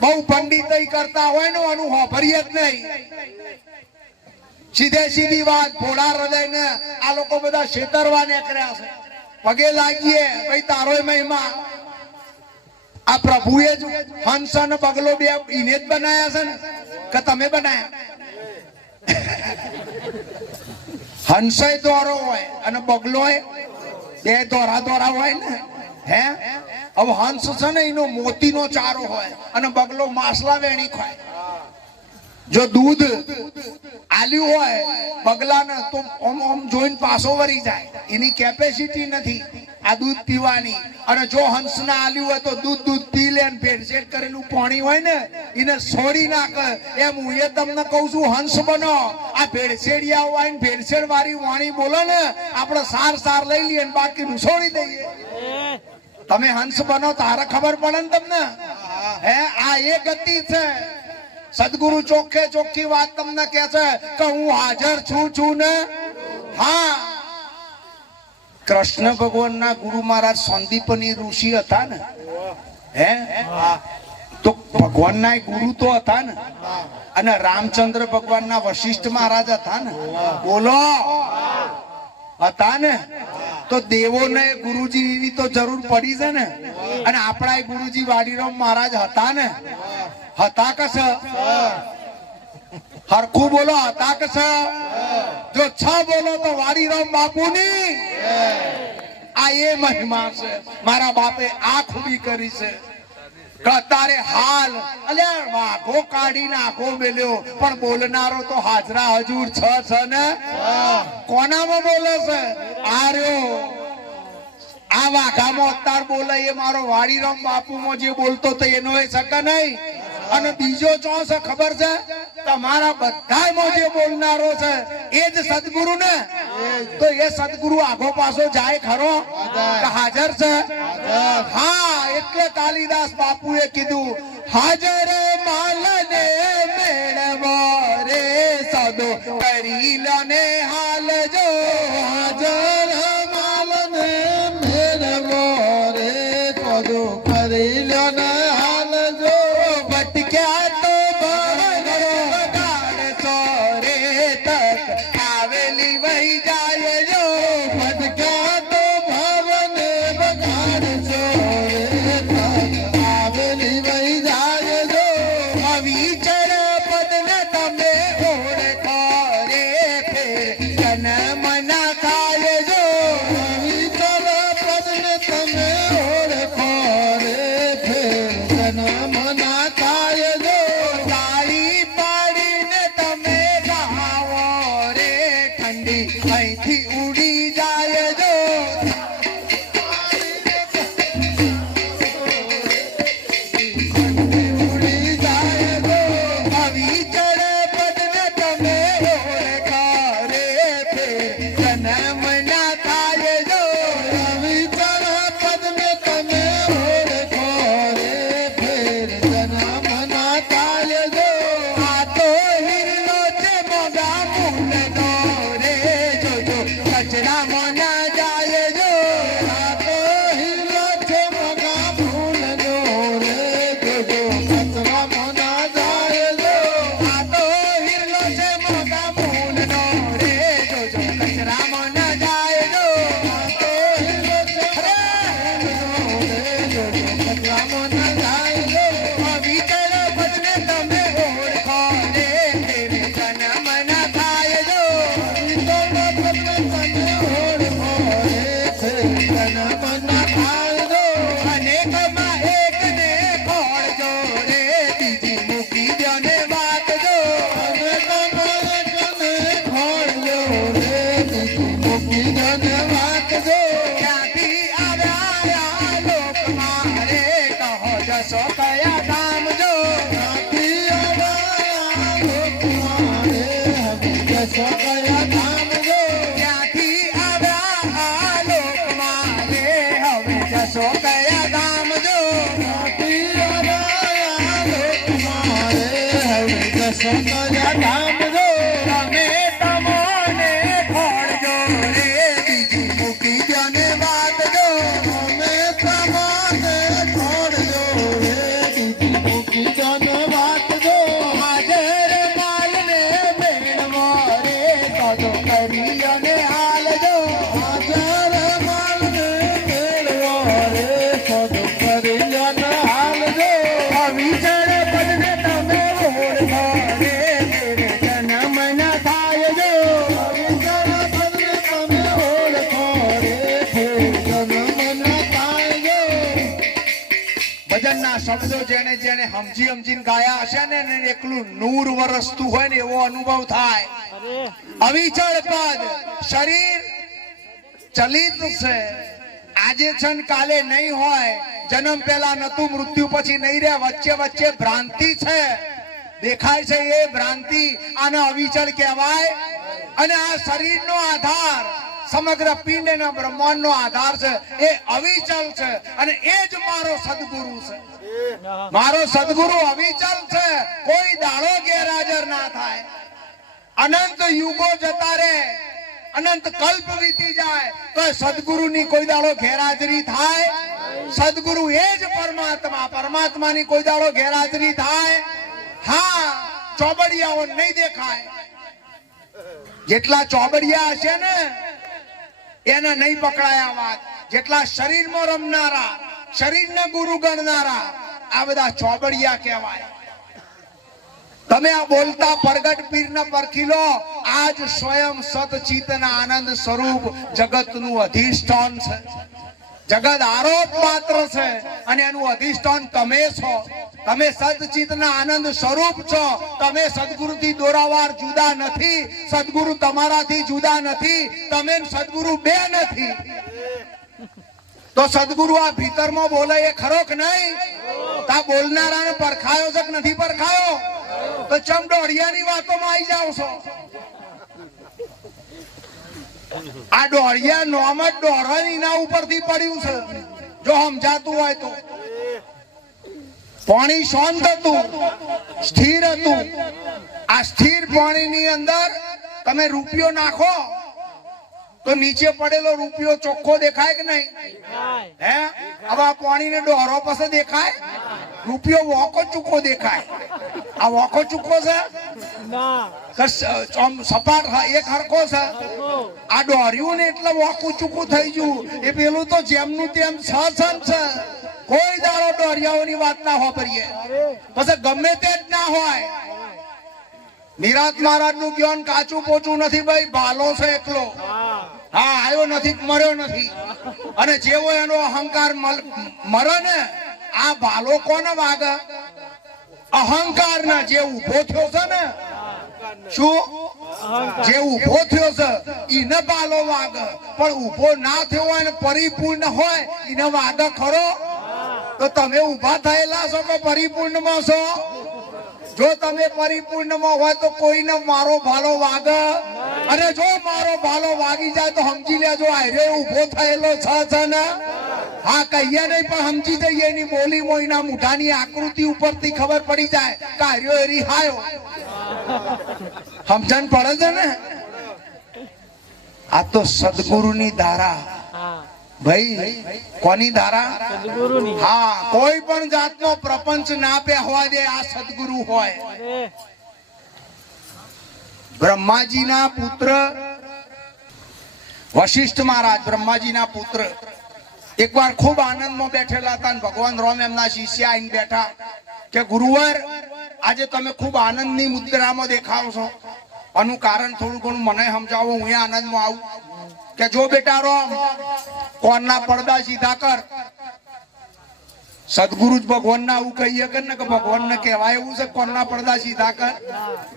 બહુ પંડિતઈ કરતા હોય ને આનું હોભરીએ જ નહીં. સીધે સીધી વાત, ભોળા હૃદય ને આ લોકો બધા છેતરવા નીકળ્યા છે. પગે લાગીએ ભાઈ, તારો મહિમા. આ પ્રભુએ જ હંસ અને બગલો બે ઈને જ બનાયા છે ને કે તમે બનાયા? હંસે દોરો હોય અને બગલો બે દોરા દોરા હોય ને. હે હવે હંસ છે ને એનો મોતીનો ચારો હોય અને બગલો માસલા વેણી ખાય. જો દૂધ આલ્યું હોય બગલાને તો ઓમ જોઈને પાછો વળી જાય. એની કેપેસિટી નથી આ દૂધ પીવાની. અને જો હંસના આલ્યું હોય તો દૂધ પી લે. ભેળસેળ કરેલું પાણી હોય ને એને છોડી નાખે. એમ હું એ તમને કહું છું, હંસ બનો. આ ભેળસેડિયા હોય ને ભેળસેળ વાળી વાણી બોલો ને, આપણે સાર લઈ લઈએ ને બાકીનું છોડી દઈએ. તમે હંસ બનો તારે ખબર પડે ને તમને. હે આ એ ગતિ છે. સદગુરુ ચોખ્ખે ચોખ્ખી વાત તમને કહે છે કે હું હાજર છું ને. હા, કૃષ્ણ ભગવાન ના ગુરુ મહારાજ સંદીપની ઋષિ હતા ને. હે તો ભગવાન ના ગુરુ તો હતા ને. અને રામચંદ્ર ભગવાન ના વશિષ્ઠ મહારાજ હતા ને. બોલો, હતા ને. તો દેવોને ગુરુજી તો જરૂર પડી છે ને. અને આપણા ગુરુજી વાડીરામ મહારાજ હતા ને. હતા કસ હરખું બોલો, હતા કસ. જો છ બોલો તો વાડીરામ બાપુની આ એ મહિમા છે. મારા બાપે આ ખૂબી કરી છે કે તારે હાલ અલ્યા વાઘો કાઢીને આખો મેલ્યો, પણ બોલનારો તો હાજરા હજુર છે ને. કોનામાં બોલે છે? આ રહ્યો આ વાઘામાં અવતાર બોલે એ મારો વાડીરામ બાપુમાં જે બોલતો તો એનો એ શકે નહીં. અને બીજો ચો છે ખબર છે? તમારા બધામાં જે બોલનારો છે એ જ સદગુરુ ને. તો એ સદગુરુ આગો પાછો જાય ખરો કે હાજર છે? હા, એટલે કાલિદાસ બાપુએ કીધું, હાજર માલને મેળવો રે સદો કરી લને હાલ જો. હાજર માલને મેળવો રે સદો કરી લને હાલ જો. ભટક્યા તો બગાડશો રે તક આવેલી વહી જાય જો. ભટક્યા તો ભાવને બગાડશો રે તક આવેલી વહી જાય જો. અવિચર પદને તમે ઓળખો રે ફેર જન્મ ના થાય જો. અવિચર પદને તમે ઓળખો જશો કયા ધામ જો ત્યાંથી આવ્યા લોકમાં રે હવે જશો કયા ધામ જો ત્યાંથી આવ્યા આ લોકમાં રે હવે જશો કયા ધામ જો ત્યાંથી આવ્યા લોકમાં રે હવે જશો કયા ધામ જો તમે તમોને ખોળજો રે બીજું મૂકી દો ને વાત જો અમે તમારે છોડજો રે બીજી મૂકી દો ને વાત જો હાજર માલને મેળવો રે કદો કરી અને હાલજો હાજર માલને મેળવો રે સદ કરી અને હાલજો અવિચળ પદને તમે ઓળખો રે તેરે જન્મ ન થાય જો અવિચળ પદને તમે ઓળખો રે ફેર જન્મ ન થાય ભજનના શબ્દો જેને જેને સમજીને ગાયા હશે ને એને એકલું 100 વર્ષતું હોય ને એવો અનુભવ થાય. અવિચળ પદ શરીર ચલિત છે, આજે છે ને કાલે નહીં હોય, જન્મ પહેલા નતું, મૃત્યુ પછી નહીં રહે, વચ્ચે વચ્ચે ભ્રાંતિ છે, દેખાય છે એ ભ્રાંતિ, આને અવિચળ કહેવાય. અને આ શરીરનો આધાર, સમગ્ર પિંડ અને બ્રહ્માંડનો આધાર છે, એ અવિચળ છે. અને એ જ મારો સદગુરુ છે. મારો સદગુરુ અવિચળ છે, કોઈ દાડો ગેરહાજર ના થાય. અનંત યુગો જતા રહે, અનંત કલ્પ વીતી જાય તો સદગુરુની કોઈ દાડો ગેરહાજરી થાય? સદગુરુ એ જ પરમાત્મા, પરમાત્માની કોઈ દાડો ગેરહાજરી થાય? હા, ચોબડિયાઓ નહીં દેખાય. જેટલા ચોબડિયા હશે ને એને નહીં પકડાયા વાત. જેટલા શરીરમાં રમનારા, શરીરને ગુરુ ગણનારા, આ બધા ચોબડિયા કહેવાય. તમે આ બોલતા પ્રગટ પીરને પરખી લો. આજ સ્વયં સતચિતના આનંદ સ્વરૂપ જગતનું અધિષ્ઠાન છે. જગત આરોપ માત્ર છે અને એનું અધિષ્ઠાન તમે છો. તમે સતચિતના આનંદ સ્વરૂપ છો. તમે સદગુરુથી દોરાવાર જુદા નથી. સદગુરુ તમારાથી જુદા નથી. તમે સદગુરુ બે નથી. તો સદગુરુ આ ભીતરમાં બોલે એ ખરો કે નહીં? તા બોલનારાને પરખાયો છે કે નથી પરખાયો? તો ચમ દોઢિયાની વાતોમાં આવી જાવ છો? આ દોઢિયા નોમ જ દોઢવાની ના ઉપરથી પડ્યું છે. જો સમજાતું હોય તો પાણી શાંત હતું, સ્થિર હતું. આ સ્થિર પાણીની અંદર તમે રૂપિયો નાખો તો નીચે પડેલો રૂપિયો ચોખ્ખો દેખાય કે નહીં? હે, હવે આ પાણીને ડોરો પાસે દેખાય? રૂપિયો વોકો ચૂકો દેખાય. આ વોકો ચૂકો છે? સપાટ એક હરખો છે. આ દોર્યું ને એટલે વોકું ચૂકું થઈ ગયું. એ પેલું તો જેમનું તેમ સહસન છે. કોઈ દાડો દોરિયાઓની વાત ના હોપરીએ, પછી ગમે તે જ ના હોય. નિરાત મહારાજ નું જ્ઞાન કાચું પોચું નથી ભાઈ, ભાલો છે એકલો. હા, આવ્યો નથી, મર્યો નથી. અને જેવો એનો અહંકાર મરે ને, આ ભાલો કોને વાગે? અહંકાર ના. જે ઉભો થયો છે ને, શું જે ઉભો થયો છે એને ભાલો વાગે. પણ ઉભો ના થયો હોય ને પરિપૂર્ણ હોય એને વાગે ખરો? તો તમે ઉભા થયેલા છો કે પરિપૂર્ણમાં છો? જો તમે પરિપૂર્ણમાં હોય તો કોઈને મારો ભાલો વાગે. અને જો મારો ભાલો વાગી જાય તો સમજી લેજો આયરે ઉભો થયેલો છે ને. હા, કહીએ નહીં પણ સમજી જઈએ. એની બોલી મોઈના મુઠાની આકૃતિ ઉપરથી ખબર પડી જાય કે આર્યો એ રિહાયો. સમજણ પડે છે ને? આ તો સદગુરુની ધારા ભાઈ. કોની ધારા? હા, કોઈ પણ જાતનો પ્રપંચ ના પહેવા દે. આ સદગુરુ હોય. બ્રહ્માજીના પુત્ર વશિષ્ઠ મહારાજ, બ્રહ્માજીના પુત્ર, એકવાર ખૂબ આનંદમાં બેઠેલા હતા. ભગવાન રામ એમના શિષ્ય આવીને બેઠા કે ગુરુવર, આજે તમે ખૂબ આનંદની મુદ્રામાં દેખાવ છો. આનું કારણ થોડું ઘણું મને સમજાવો, હું આનંદમાં આવું. કે જો બેટા રામ, કોણના પડદા સીધા કર. સદગુરુ જ ભગવાનના આવું કહીએ કે ને, કે ભગવાનને કહેવાય એવું છે કોણના પડદા સીધા કર?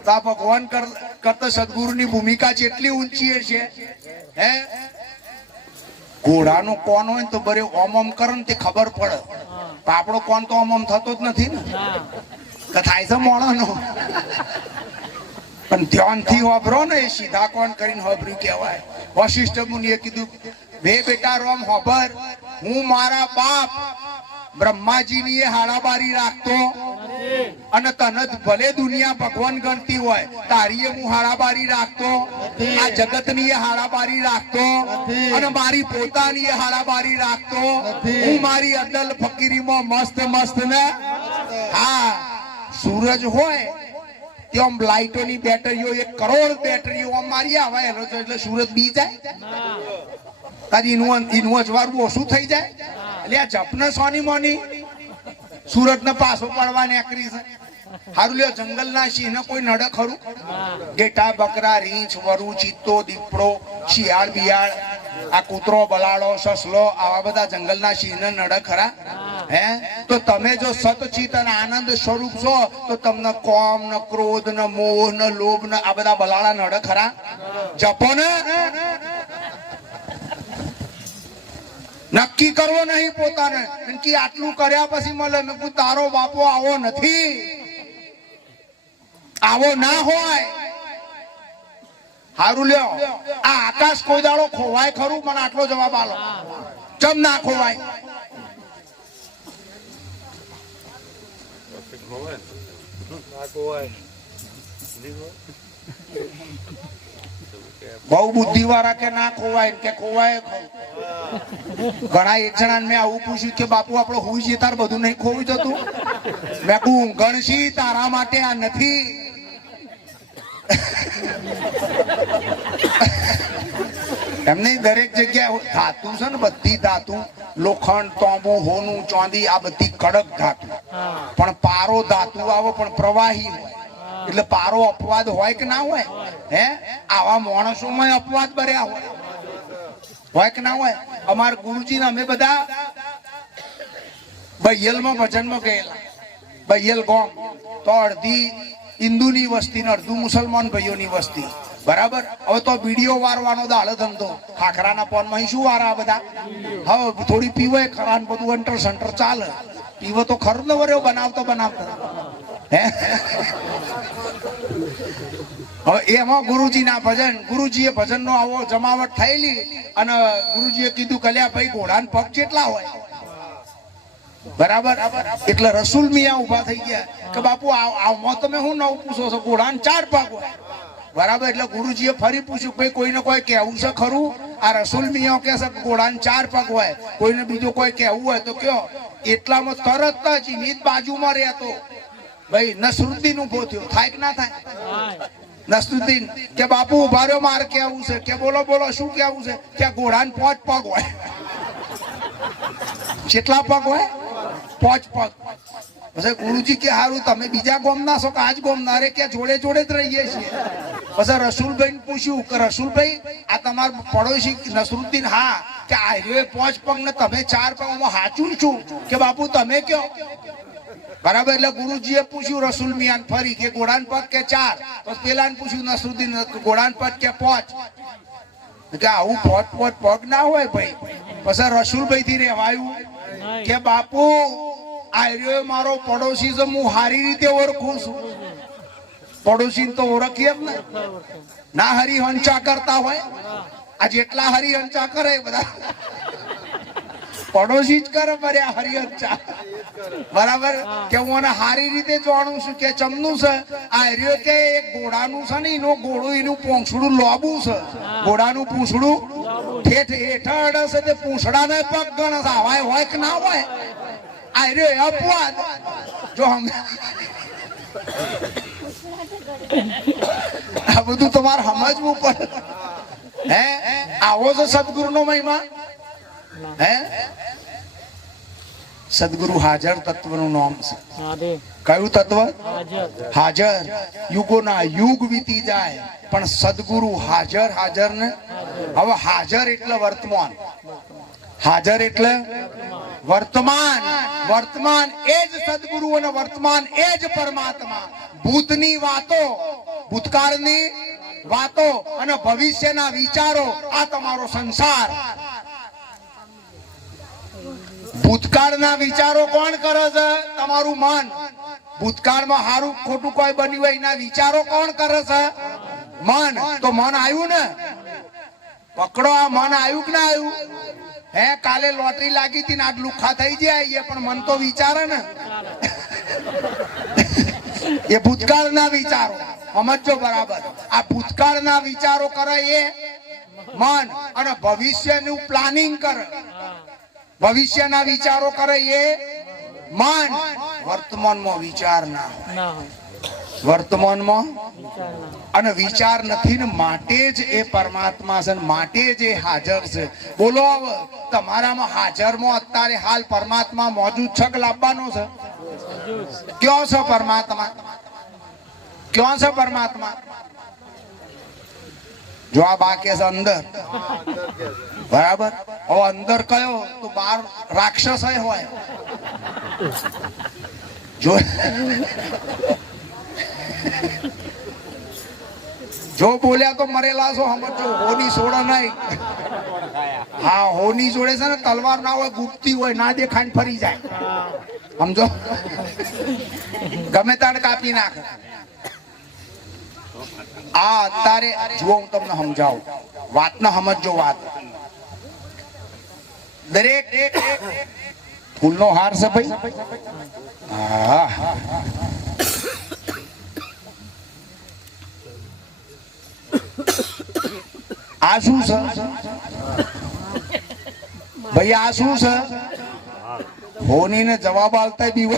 તો આ ભગવાન કરતા સદગુરુની ભૂમિકા જેટલી ઊંચી છે. હે, ઘોડાનો કોણ હોય તો બરે ઓમ ઓમ કરે ને તે ખબર પડે. આપણો કોણ તો આમ થતો જ નથી ને કે થાય છે મોણાનો પણ ધ્યાનથી હોભરો ને એ સીધા કોણ કરીને હોભર્યું કહેવાય. વશિષ્ઠ મુનિએ કીધું બે બેટા રોમ હોભર, હું મારા બાપ બ્રહ્માજીની એ હાડાબારી રાખતો અને તને ભલે દુનિયા ભગવાન ગણતી હોય તારીએ હું હાડાબારી રાખતો, આ જગતની એ હાડાબારી રાખતો અને મારી પોતાની એ હાડાબારી રાખતો. હું મારી અદલ ફકીરીમાં મસ્ત મસ્ત ને હા સૂરજ હોય ત્યાં લાઈટોની બેટરીઓ 1 કરોડ બેટરીઓ આમ મારી આવે એટલે સૂરજ બી જાય તારી એનું અજવાળું ઓછું થઈ જાય. એટલે આ જપને સોની મોની સુરત ને પાછો પડવા નીકળી છે. હારું લ્યો જંગલના સિંહ કોઈ નડે ખરું? ઘેટા બકરા રીંછ વરુ ચિત્તો દીપડો શિયાળ બિયાળ આ કૂતરો બલાડો સસલો આવા બધા જંગલના સિંહ ને નડે ખરા? હે તો તમે જો સતચિત અને આનંદ સ્વરૂપ છો તો તમને કોમ ને ક્રોધ ને મોહ ને લોભ ને આ બધા બલાડા નડે ખરા? જપો ને નક્કી કરવો નહીં પોતાને કે આટલું કર્યા પછી મળે. મેં કીધું તારો બાપો આવો નથી, આવો ના હોય. હારું લ્યો આ આકાશ કોઈ દાડો ખોવાય ખરું? મને આટલો જવાબ આલો. ચમ ના ખોવાય? બહુ બુદ્ધિ વાળા કે ના ખોવાય કે ખોવાય. ઘણા એક જણા મેં આવું પૂછ્યું કે બાપુ આપડે હુઈ જઈએ તાર બધું નહીં ખોવું જતું? મેં કહું ગણશી તારા માટે આ નથી. એમને દરેક જગ્યાએ ધાતુ છે ને, બધી ધાતુ લોખંડ તાંબુ હોનું ચાંદી આ બધી કડક ધાતુ, પણ પારો ધાતુ આવો પણ પ્રવાહી હોય એટલે પારો અપવાદ હોય કે ના હોય? હે આવા માણસોમાં અપવાદ ભર્યા હોય કે ના હોય? અમારા ગુરુજી અમે બધા બૈયલમાં ભજનમાં ગયેલા. બૈયલ ગામ તો અડધી હિન્દુની વસ્તી ને અડધું મુસલમાન ભાઈઓની વસ્તી. બરાબર. હવે તો વિડીયો વારવાનો દાળ ધંધો. ખાખરાના પોનમાં શું વારા બધા? હવે થોડી પીવે ખરા બધું અંટર સંટર ચાલે. પીવો તો ખરું ને વર્યો બનાવતો હે. હવે એમાં ગુરુજીના ભજન, ગુરુજીએ ભજનનો આવો જમાવટ થયેલી અને ગુરુજીએ કીધું કલ્યા ભાઈ ઘોડાના પગ કેટલા હોય? બરાબર. એટલે રસૂલ મિયા ઉભા થઈ ગયા કે બાપુ આમાં તમે હું નવું પૂછો છો? ઘોડાના 4 પગ હોય. બરાબર. એટલે ગુરુજીએ ફરી પૂછ્યું ભાઈ કોઈને કોઈ કહેવું છે ખરું? આ રસૂલ મિયા કહે છે ઘોડાના 4 પગ હોય, કોઈને બીજું કોઈ કહેવું હોય તો કયો. એટલામાં તરત જ એની બાજુમાં રહેતો ભાઈ નસરુદ્દીન ઉભો થયો. થાય કે ના થાય? નસરુદ્દીન કે બાપુ ઉભા રહ્યો, મારે કેવું છે. કે બોલો બોલો શું કેવું છે? કે ઘોડાને 5 પગ હોય. કેટલા પગ હોય? 5 પગ. પછી ગુરુજી કે હારું તમે બીજા ગોમના છો કે આજ ગોમના? રે કે જોડે જોડે જ રહીએ છીએ. પછી રસુલભાઈ પૂછ્યું કે રસુલભાઈ આ તમારા પડોશી નસરુદ્દીન? હા. કે આ 5 પગ ને તમે 4 પગ, હું સાચું છું? કે બાપુ તમે કયો. બરાબર. એટલે ગુરુજીએ પૂછ્યું રસૂલ મિયાન ફરી કે ઘોડાન પગ કે 4? પછી પેલાને પૂછ્યું નસરુદ્દીન ઘોડાન પગ કે 5? કે આવું 5 પગ ના હોય ભાઈ. પછી રસૂલભાઈ થી રેવાયું કે બાપુ આ મારો પડોશી છે, હું સારી રીતે ઓળખું છું. પડોશી તો ઓળખીએ જ ને. ના હરિહંચા કરતા હોય. આ જેટલા હરિહંચા કરે બધા પડોશી જ કરે બર્યા હરિહંચા. બરાબર. કે હું એને સારી રીતે જાણું છું કે ચમનું છે આ હરિયો કે એક ઘોડાનું છે ને એનું ઘોડું એનું પૂંછડું લોબું છે. ઘોડાનું પૂંછડું ઠેઠ હેઠળ હશે તે પૂંછડાને પગ ગણ આવાય હોય કે ના હોય? આ હરિયો અપવાદ. જો અમે આ બધું તમારે સમજવું પડે. હે આવો તો સદગુરુનો મહિમા. હે સદગુરુ હાજર તત્વનું નામ છે. કયું તત્વ? હાજર. યુગોના યુગ વીતી જાય પણ સદગુરુ હાજર. હાજર ને હવે હાજર એટલે વર્તમાન. હાજર એટલે વર્તમાન. વર્તમાન એ જ સદગુરુ અને વર્તમાન એ જ પરમાત્મા. ભૂતની વાતો, ભૂતકાળની વાતો અને ભવિષ્યના વિચારો આ તમારો સંસાર. ભૂતકાળના વિચારો કોણ કરે છે? તમારું મન. ભૂતકાળમાં સારું ખોટું કોઈ બન્યું હોય એના વિચારો કોણ કરે છે? મન. તો મન આવ્યું ને, પકડો આ મન આવ્યું કે ના આવ્યું? હે, કાલે લોટરી લાગી હતી ને આજ લુખા થઈ જાય પણ મન તો વિચારે ને. એ ભૂતકાળના વિચારો સમજો બરાબર. આ ભૂતકાળના વિચારો કરે એ મન, અને ભવિષ્યનું પ્લાનિંગ કરે, ભવિષ્યના વિચારો કરે એ મન. વર્તમાનમાં વિચાર ના હોય, વર્તમાનમાં અને વિચાર નથી ને માટે જ એ પરમાત્મા છે, માટે જ એ હાજર છે. બોલો હવે તમારામાં હાજરમાં અત્યારે હાલ પરમાત્મા મોજૂદ છે કે લાવવાનો છે? ક્યાં છે પરમાત્મા? ક્યાં છે પરમાત્મા? જો આ બાકી છે અંદર, બરાબર. હવે અંદર કયો તો બાર રાક્ષસ હોય. જો બોલ્યા તો મરેલા છો સમજો. હોની છોડો નહીં. હા, હોની જોડે છે ને તલવાર ના હોય, ગુપ્તી હોય, ના દેખાય ફરી જાય, સમજો. ગમે તાણ કાપી નાખે. આ અત્યારે જુઓ, હું તમને સમજાવું, વાતને સમજો. વાત દરેક ફૂલનો હાર છે ભાઈ. હા, આ શું છે ભાઈ? આ શું છે? હોની ને જવાબ આલતા બી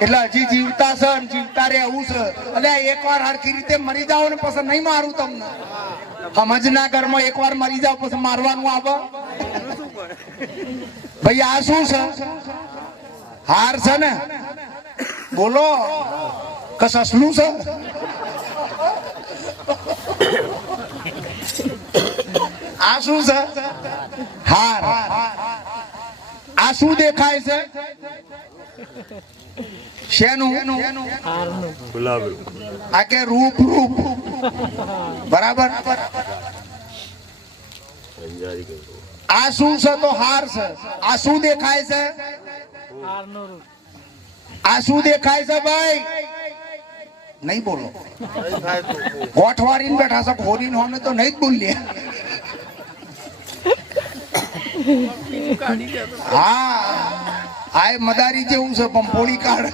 એટલે હજી જીવતા છે, જીવતા રે એવું છે. એટલે એકવાર હરખી રીતે મરી જાઓ ને પછી નહીં મારું તમને. સમજના ઘરમાં એકવાર મરી જાવ પછી મારવાનું આવે ભાઈ? આ શું છે? હાર છે ને? બોલો કે સસલું છે? આ શું છે? હાર. આ શું દેખાય છે? શેનું? આ કે રૂપ. રૂપ બરાબર. આ શું છે? તો હાર છે. આ શું દેખાય છે? આ શું દેખાય છે ભાઈ? નહીં બોલો. ગોઠવારીને બેઠા છો, ખોરીને હોમે તો નહીં જ બોલીએ. હા, આ મદારી જેવું છે, પંપોળી કાઢ.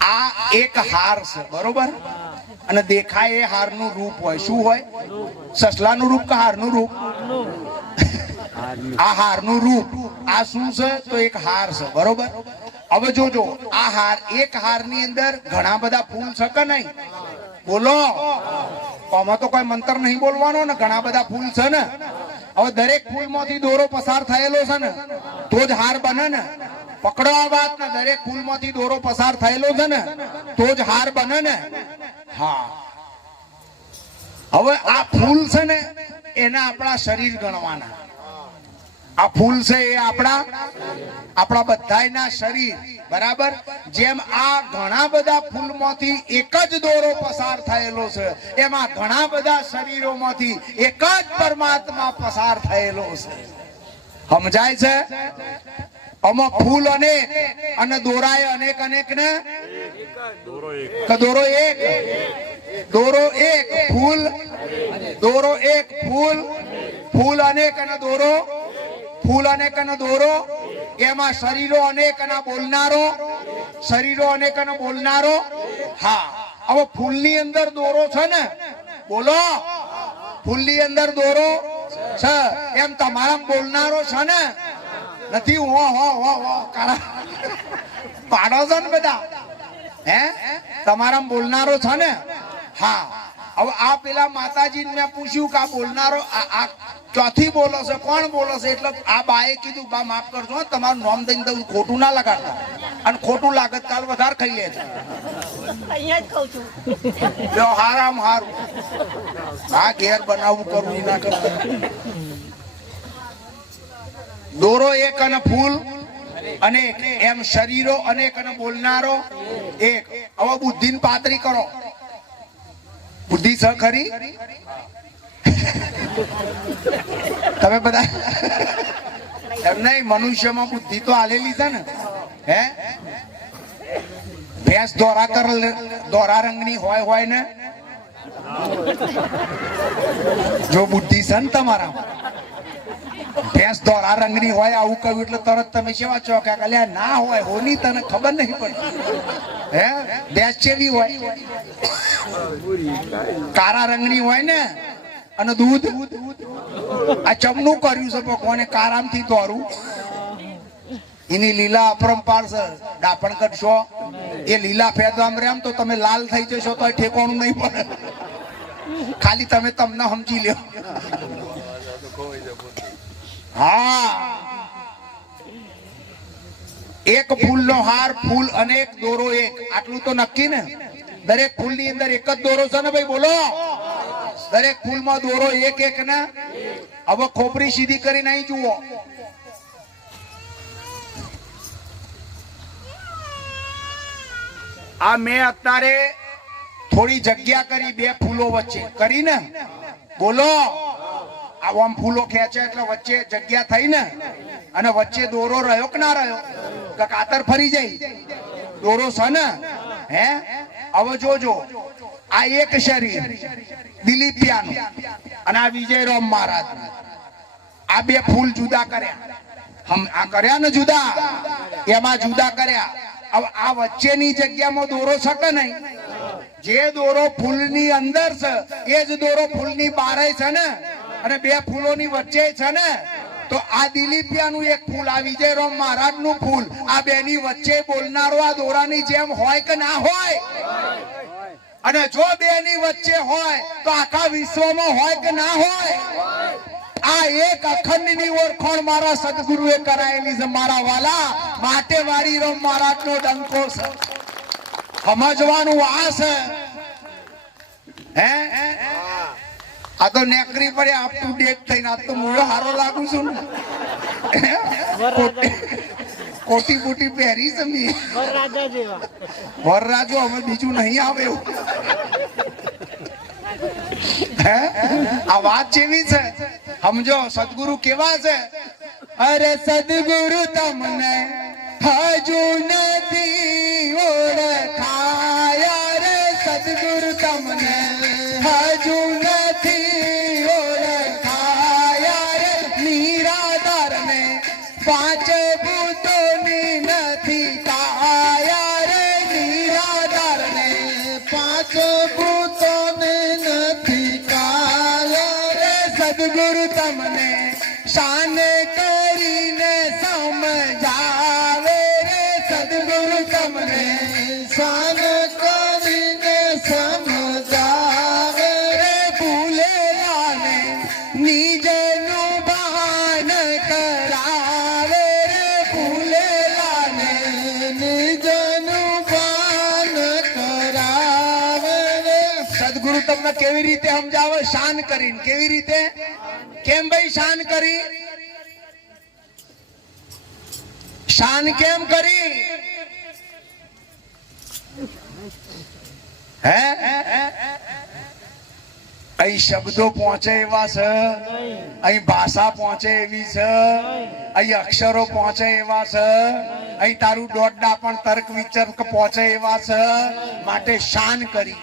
આ એક હાર છે, બરોબર. અને દેખાય એ હારનું રૂપ હોય. શું હોય? સસલાનું રૂપ કે હારનું રૂપ? આ હારનું રૂપ. આ શું છે? તો એક હાર છે, બરોબર. હવે જોજો, આ હાર, એક હારની અંદર ઘણા બધા ફૂલ છે કે નહીં? બોલો. આમાં તો કોઈ મંત્ર નહીં બોલવાનો ને, ઘણા બધા ફૂલ છે ને. હવે દરેક ફૂલમાંથી દોરો પસાર થયેલો છે ને, તો જ હાર બને ને. પકડો આ વાત ને, દરેક ફૂલમાંથી દોરો પસાર થયેલો છે ને, તો જ હાર બને ને. હા, હવે આ ફૂલ છે ને, એના આપણા શરીર ગણવાના. આ ફૂલ છે એ આપણા બધાયના શરીર, બરાબર. જેમ આ ઘણા બધા ફૂલમાંથી એક જ દોરો પસાર થયેલો છે, એમાં ઘણા બધા શરીરોમાંથી એક જ પરમાત્મા પસાર થયેલો છે. સમજાય છે? આમાં ફૂલ અનેક અને દોરાય અનેક. અનેક ને દોરો એક. દોરો એક, ફૂલ. દોરો એક, ફૂલ. ફૂલ અનેક અને દોરો. ફૂલ અનેક અને દોરો. એમાં શરીરો અનેક અને બોલનારો. શરીરો અનેક અને બોલનારો. હા, હવે ફૂલની અંદર દોરો છે ને? બોલો. ફૂલની અંદર દોરો છે, એમ તમારા બોલનારો છે ને? નથી. કાળા પાડો છો ને બધા? હે, તમારા બોલનારો છે ને? હા. હવે આ પેલા માતાજી મેં પૂછ્યું કે આ બોલનારો આ ચોથી બોલો છે, કોણ બોલો છે? એટલે આ બાએ કીધું, બા માફ કરજો, તમારું નામ દઈને દઉં, ખોટું ના લગાડતા. અને ખોટું લાગત કાલ વધારે ખાઈ લે છે. અહીંયા જ કહું છું, હારામ હારું. આ ઘેર બનાવવું કરવું ના કરતા. દોરો એક અને ફૂલ અનેક, એમ શરીરો અનેક અને બોલનારો એક. હવે બુદ્ધિની પાતળી કરો. બુદ્ધિ સ ખરી? તમે બધા એમ નહીં, મનુષ્યમાં બુદ્ધિ તો આલેલી છે ને. હે, ભેંસ દોરા રંગની હોય ને, જો બુદ્ધિ છે ને તમારા, ભેંસ દોરા રંગની હોય આવું કહ્યું એટલે તરત તમે કેવા છો કે અલ્યા ના હોય, હોની તને ખબર નહીં પડતી. હે, ભેંસ કેવી હોય? કાળા રંગની હોય ને, અને દૂધ આ ચમનું કર્યું છે ભગવાને કારામથી દોરું. એની લીલા અપરંપાર છે. ડાપણ કરશો એ લીલા ફેદવામ રેમ તો તમે લાલ થઈ જશો તો ઠેકોણું નહીં પડે. ખાલી તમે તમને સમજી લ્યો. હા, એક ફૂલનો હાર, ફૂલ અનેક, દોરો એક. આટલું તો નક્કી ને. દરેક ફૂલની અંદર એક જ દોરો છે ને ભાઈ? બોલો. દરેક ફૂલમાં દોરો એક એક ને. હવે ખોપરી સીધી કરીને અહીં જુઓ. આ મેં અત્યારે થોડી જગ્યા કરી બે ફૂલો વચ્ચે કરી ને. બોલો. આમ ફૂલો ખેંચે એટલે વચ્ચે જગ્યા થઈ ને, અને વચ્ચે દોરો રહ્યો કે ના રહ્યો? કે કાતર ફરી જાય? દોરો છે ને. હે, હવે જોજો, આ એક શરીર દિલીપિયાનું અને આ વિજયરામ મહારાજ, આ બે ફૂલ જુદા કર્યા. આ કર્યા ને જુદા, એમાં જુદા કર્યા. હવે આ વચ્ચેની જગ્યામાં દોરો છે કે નહીં? જે દોરો ફૂલની અંદર છે એ જ દોરો ફૂલની બારે છે ને, અને બે ફૂલોની વચ્ચે છે ને. તો આ દિલીપિયાનું એક ફૂલ, આ વિજયરામ મહારાજનું ફૂલ, આ બેની વચ્ચે બોલનારો આ દોરાની જેમ હોય કે ના હોય? અને જો બેની વચ્ચે હોય તો આખા વિશ્વમાં હોય કે ના હોય? આ એક અખંડની ઓળખાણ મારા સદગુરુએ કરાયેલી છે મારા વાલા. માટે વારીરામ મહારાજનો ડંકો છે. સમજવાનું આ છે. હે, આ તો નેકરી પડે અપ ટુ ડેટ થઈને. આ તો હું હારો લાગુ છું ને. કોટી બોટી પહેરી છે મેં. વરરાજો હવે બીજું નહીં આવે એવું. હે, આ વાત જેવી છે. સમજો સદગુરુ કેવા છે. અરે સદગુરુ તમને હજુ નથી ઓળખાયા રે. સદગુરુ તમને હજુ નથી ઓળખાયા રે. નિરાધાર ને પાંચ ભૂતોની નથી કાયા રે. નિરાધાર ને પાંચ ભૂતોને નથી કાયા રે. સદગુરુ તમને શાન કરીને સમજાવે રે. સદગુરુ તમને શાન કરીને સમજાવે રે. ભૂલેલાને નિજનું ભાન કરાવે રે. ભૂલેલાને નિજનું ભાન કરાવે રે. સદગુરુ તમને કેવી રીતે સમજાવે? શાન કરીને. કેવી રીતે? કેમ ભાઈ શાન કરી? શાન કેમ કરી? હે, અહીં શબ્દો પહોંચે એવા છે, અહીં ભાષા પહોંચે એવી છે, અહીં અક્ષરો પહોંચે એવા છે, અહીં તારું દોડડા પણ તર્ક વિતર્ક પહોંચે એવા છે. માટે શાન કરી.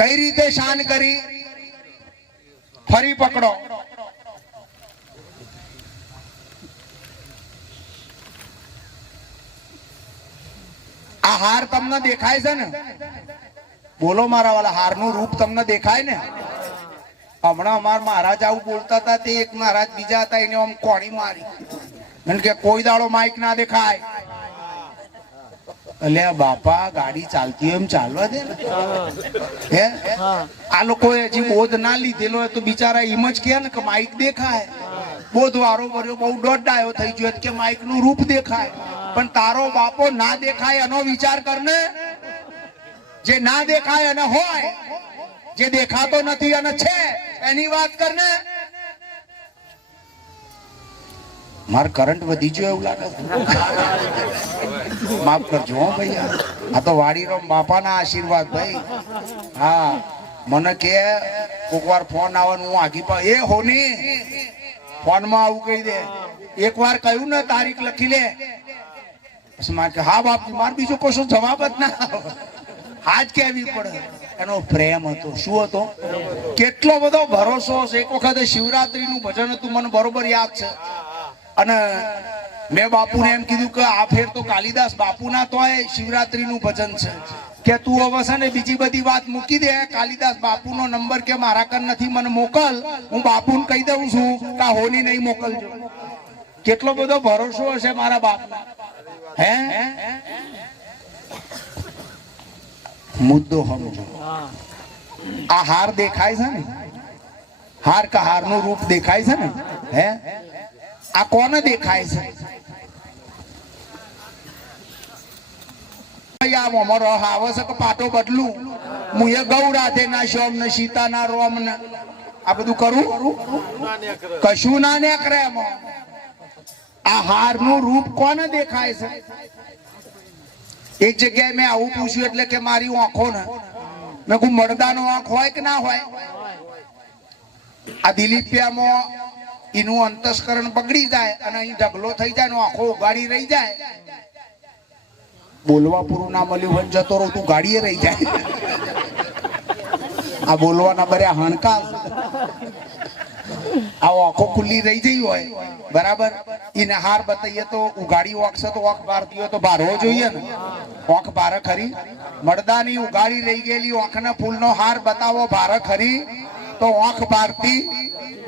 કઈ રીતે શાન કરી? ફરી પકડો. આ હાર તમને દેખાય છે ને? બોલો મારા વાલા, હારનું રૂપ તમને દેખાય ને? હમણાં અમારા મહારાજ આવું બોલતા હતા. તે એક મહારાજ બીજા હતા, એને આમ કોણી મારી. કે કોઈ દાડો માઇક ના દેખાય. અલ્યા બાપા, ગાડી ચાલતી હોય એમ ચાલવા દે ને. હે, આ લોકોએ હજી બોધ ના લીધેલો હોય તો બિચારા એમ જ કહે ને કે માઇક દેખાય. બોધ વારો વર્યો બહુ દોડાયો થઈ ગયો કે માઇક નું રૂપ દેખાય. પણ તારો બાપો ના દેખાય એનો વિચાર કરને. જે ના દેખાય અને હોય, જે દેખાતો નથી અને છે એની વાત કરને. માર કરંટ વધી ગયો એવું લાગે છે. માફ કરજો હો ભાઈ, આ તો વાડીરામ બાપાના આશીર્વાદ ભાઈ. હા, મને કે કોક વાર ફોન આવવાનું હું આગી પા એ હોની ફોનમાં આવું કહી દે. એક વાર કહ્યું ને તારીખ લખી લે, પછી મારે કે હા બાપ, મારે બીજો કશો જવાબ જ ના આવે. હાજ કેવી પડે. એનો પ્રેમ હતો. શું હતો? કેટલો બધો ભરોસો છે. એક વખત શિવરાત્રીનું ભજન હતું, મને બરોબર યાદ છે. અને મેં બાપુને એમ કીધું કે આ ફેર તો કાલિદાસ બાપુના તોય શિવરાત્રીનું ભજન છે કે તું હવે છે ને બીજી બધી વાત મૂકી દે, કાલિદાસ બાપુનો નંબર કે મારા કન નથી, મને મોકલ, હું બાપુને કહી દઉં છું કે આ હોની નહીં મોકલજો. કેટલો બધો ભરોસો હશે મારા બાપના. હે મુદ્દો સમજો. આ હાર દેખાય છે ને, હાર કા હારનું રૂપ દેખાય છે ને, હે આ કોને દેખાય છે? આવે છે કે પાટો બદલું, હું એ ગૌ રાધે ના શ્યોમ ને સીતા ના રોમ ને આ બધું કરું, કશું ના નીકળે એમાં. આ હાર નું રૂપ કોને દેખાય છે? એક જગ્યાએ મેં આવું પૂછ્યું એટલે કે મારી આંખો ને, મેં કહું મરદાનો આંખ હોય કે ના હોય? આ દિલીપિયામાં એનું અંતસ્કરણ બગડી જાય અને અહીં ઢગલો થઈ જાય, આંખો ઉગાડી રહી જાય. બોલવા પૂરું ના મળ્યું હોય જતો રહું, તું ગાડીએ રહી જાય. આ બોલવાના બર્યા હણકા, આ આંખો ખુલ્લી રહી જઈ હોય બરાબર, એને હાર બતાવીએ તો ઉગાડી વાગશે તો વાંક ભારતી હોય તો ભારવો જોઈએ ને. વાંક ભારે ખરી? મરદાની ઉગાડી રહી ગયેલી વાંખના ફૂલનો હાર બતાવો ભારે ખરી? તો વાંખ ભારતી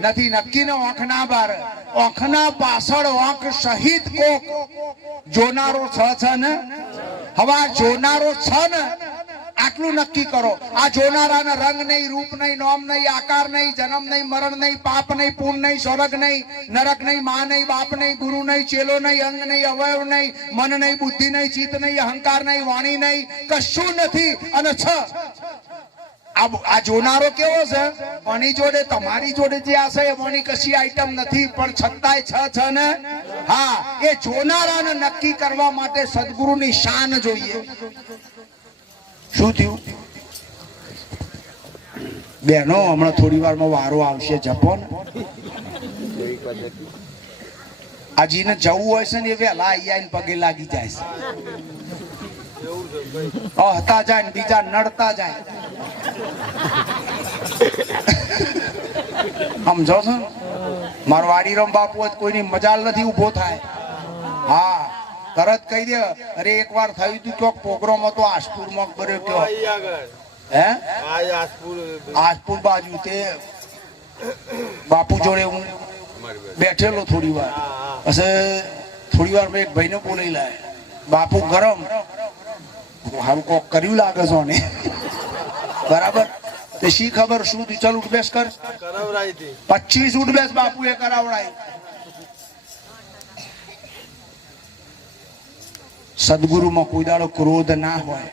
નથી. નક્કી ને વાંખ ના ભારે. વાંખના પાછળ વાંખ સહિત કોક જોનારો છે ને. હવે જોનારો છે ને આટલું નક્કી કરો. આ જોનારાના રંગ નહીં, રૂપ નહીં, નામ નહીં, આકાર નહીં, જન્મ નહીં, મરણ નહીં, પાપ નહીં, પુણ્ય નહીં, સ્વર્ગ નહીં, નરક નહીં, માં નહીં, બાપ નહીં, ગુરુ નહીં, ચેલો નહીં, અંગ નહીં, અવયવ નહીં, મન નહીં, બુદ્ધિ નહીં, ચિત્ત નહીં, અહંકાર નહીં, વાણી નહીં, કશું નથી. અને આ જોનારો કેવો છે? આની જોડે તમારી જોડે જે આ છે એમાંની કશી આઈટમ નથી, પણ છતાંય છે ને. હા, એ જોનારાને નક્કી કરવા માટે સદગુરુની શાન જોઈએ. શું થયું બેનો? હમણાં થોડી વારમાં વારો આવશે, જપો ને. આ જેને જવું હોય છે ને એ વહેલા આઈને પગે લાગી જાય છે. હતા જાય ને બીજા નડતા જાય. સમજો છો? મારો વાડીરામ બાપુ જ કોઈની મજાલ નથી ઉભો થાય. હા, તરત કહી દે, અરે એક વાર થયું હતું ચોક પ્રોગ્રામ હતો આસપુર માં, બરે કયો હે આસપુર બાજુ, તે બાપુ જોડે હું બેઠેલો થોડી વાર. પછી થોડી વાર મેં એક ભાઈને બોલાવી લાય, બાપુ ગરમ હારું કોક કર્યું લાગે છો ને બરાબર. તે શી ખબર શું થયું? ચાલ ઉઠબેસ કર. 25 ઉઠબેસ બાપુ એ કરાવડાય. સદગુરુમાં કોઈ દાડો ક્રોધ ના હોય,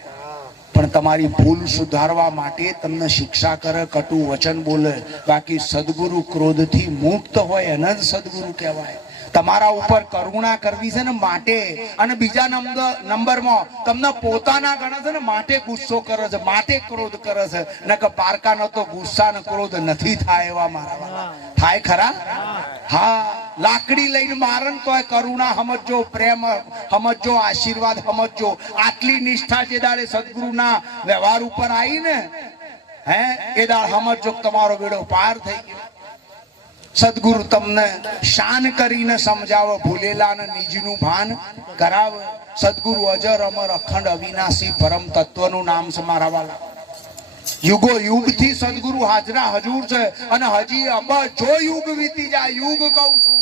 પણ તમારી ભૂલ સુધારવા માટે તમને શિક્ષા કરે, કટુ વચન બોલે. બાકી સદગુરુ ક્રોધથી મુક્ત હોય એને જ સદગુરુ કહેવાય. તમારા ઉપર કરુણા કરવી છે ને માટે, અને બીજા નંબરમાં તમને પોતાના ગણે છે ને માટે ગુસ્સો કરે છે, માટે ક્રોધ કરે છે. ને કે પારકાનો તો ગુસ્સા ને ક્રોધ નથી થાય એવા મારા વાળા. થાય ખરા? હા, લાકડી લઈને મારણ તોય કરુણા સમજો, પ્રેમ સમજો, આશીર્વાદ સમજો. આટલી નિષ્ઠા જે દાડે સદગુરુના વ્યવહાર ઉપર આવી ને, હે એ દાડ સમજો તમારો બેડો પાર થઈ ગયો. સદગુરુ તમને શાન કરીને સમજાવે, ભૂલેલા ને નિજનું ભાન કરાવે. સદગુરુ અજર અમર અખંડ અવિનાશી પરમ તત્વનું નામ છે મારા વાલા. યુગો યુગ થી સદગુરુ હાજરા હજુર છે, અને હજી અબજો યુગ વીતી જાય. યુગ કહું છું.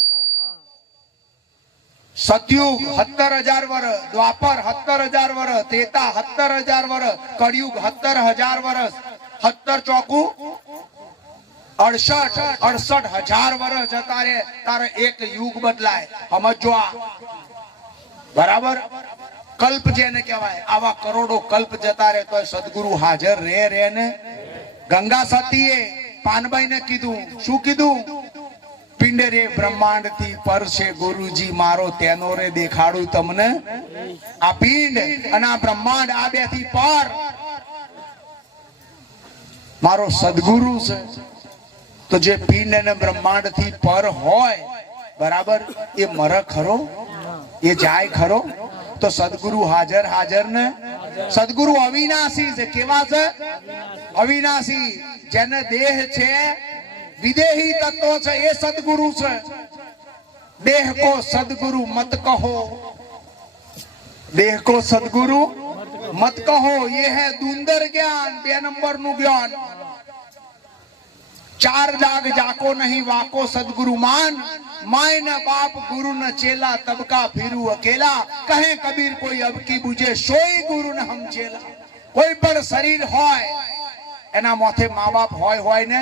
સતયુગ 17,000 વર્ષ, દ્વાપર 17,000 વર્ષ, ત્રેતા 17,000 વર્ષ, કળિયુગ 17,000 વર્ષ. 17 ચોકું 68,000 વર્ષ જતા રે તારે એક યુગ બદલાય. સમજો આ બરાબર. કલ્પ જેને કહેવાય, આવા કરોડો કલ્પ જતા રહે તો સદગુરુ હાજર રે ને. ગંગા સતીએ પાનબાઈ ને કીધું, શું કીધું? પિંડ રે બ્રહ્માંડ થી પર છે ગુરુજી મારો તેનો રે દેખાડું તમને. આ પિંડ અને આ બ્રહ્માંડ આ બે થી પર મારો સદગુરુ છે. તો જે પિંડ અને બ્રહ્માંડ થી પર હોય બરાબર એ મર ખરો, એ જાય ખરો? તો સદગુરુ હાજર હાજર ને. સદગુરુ અવિનાશી છે. કેવા છે? અવિનાશી. જેને દેહ છે વિદેહી તત્વ છે એ સદગુરુ છે. દેહ કો સદગુરુ મત કહો, દેહ કો સદગુરુ મત કહો. ये है दुंदर ज्ञान. 2 नंबर નું જ્ઞાન. 4 दाग जाको नहीं वाको सदगुरु मान, माय न बाप गुरु न चेला तबका फिरू अकेला. कहे कबीर कोई अब की बुझे सोई गुरु न हम चेला. કોઈ પણ શરીર હોય એના માથે મા બાપ હોય ને,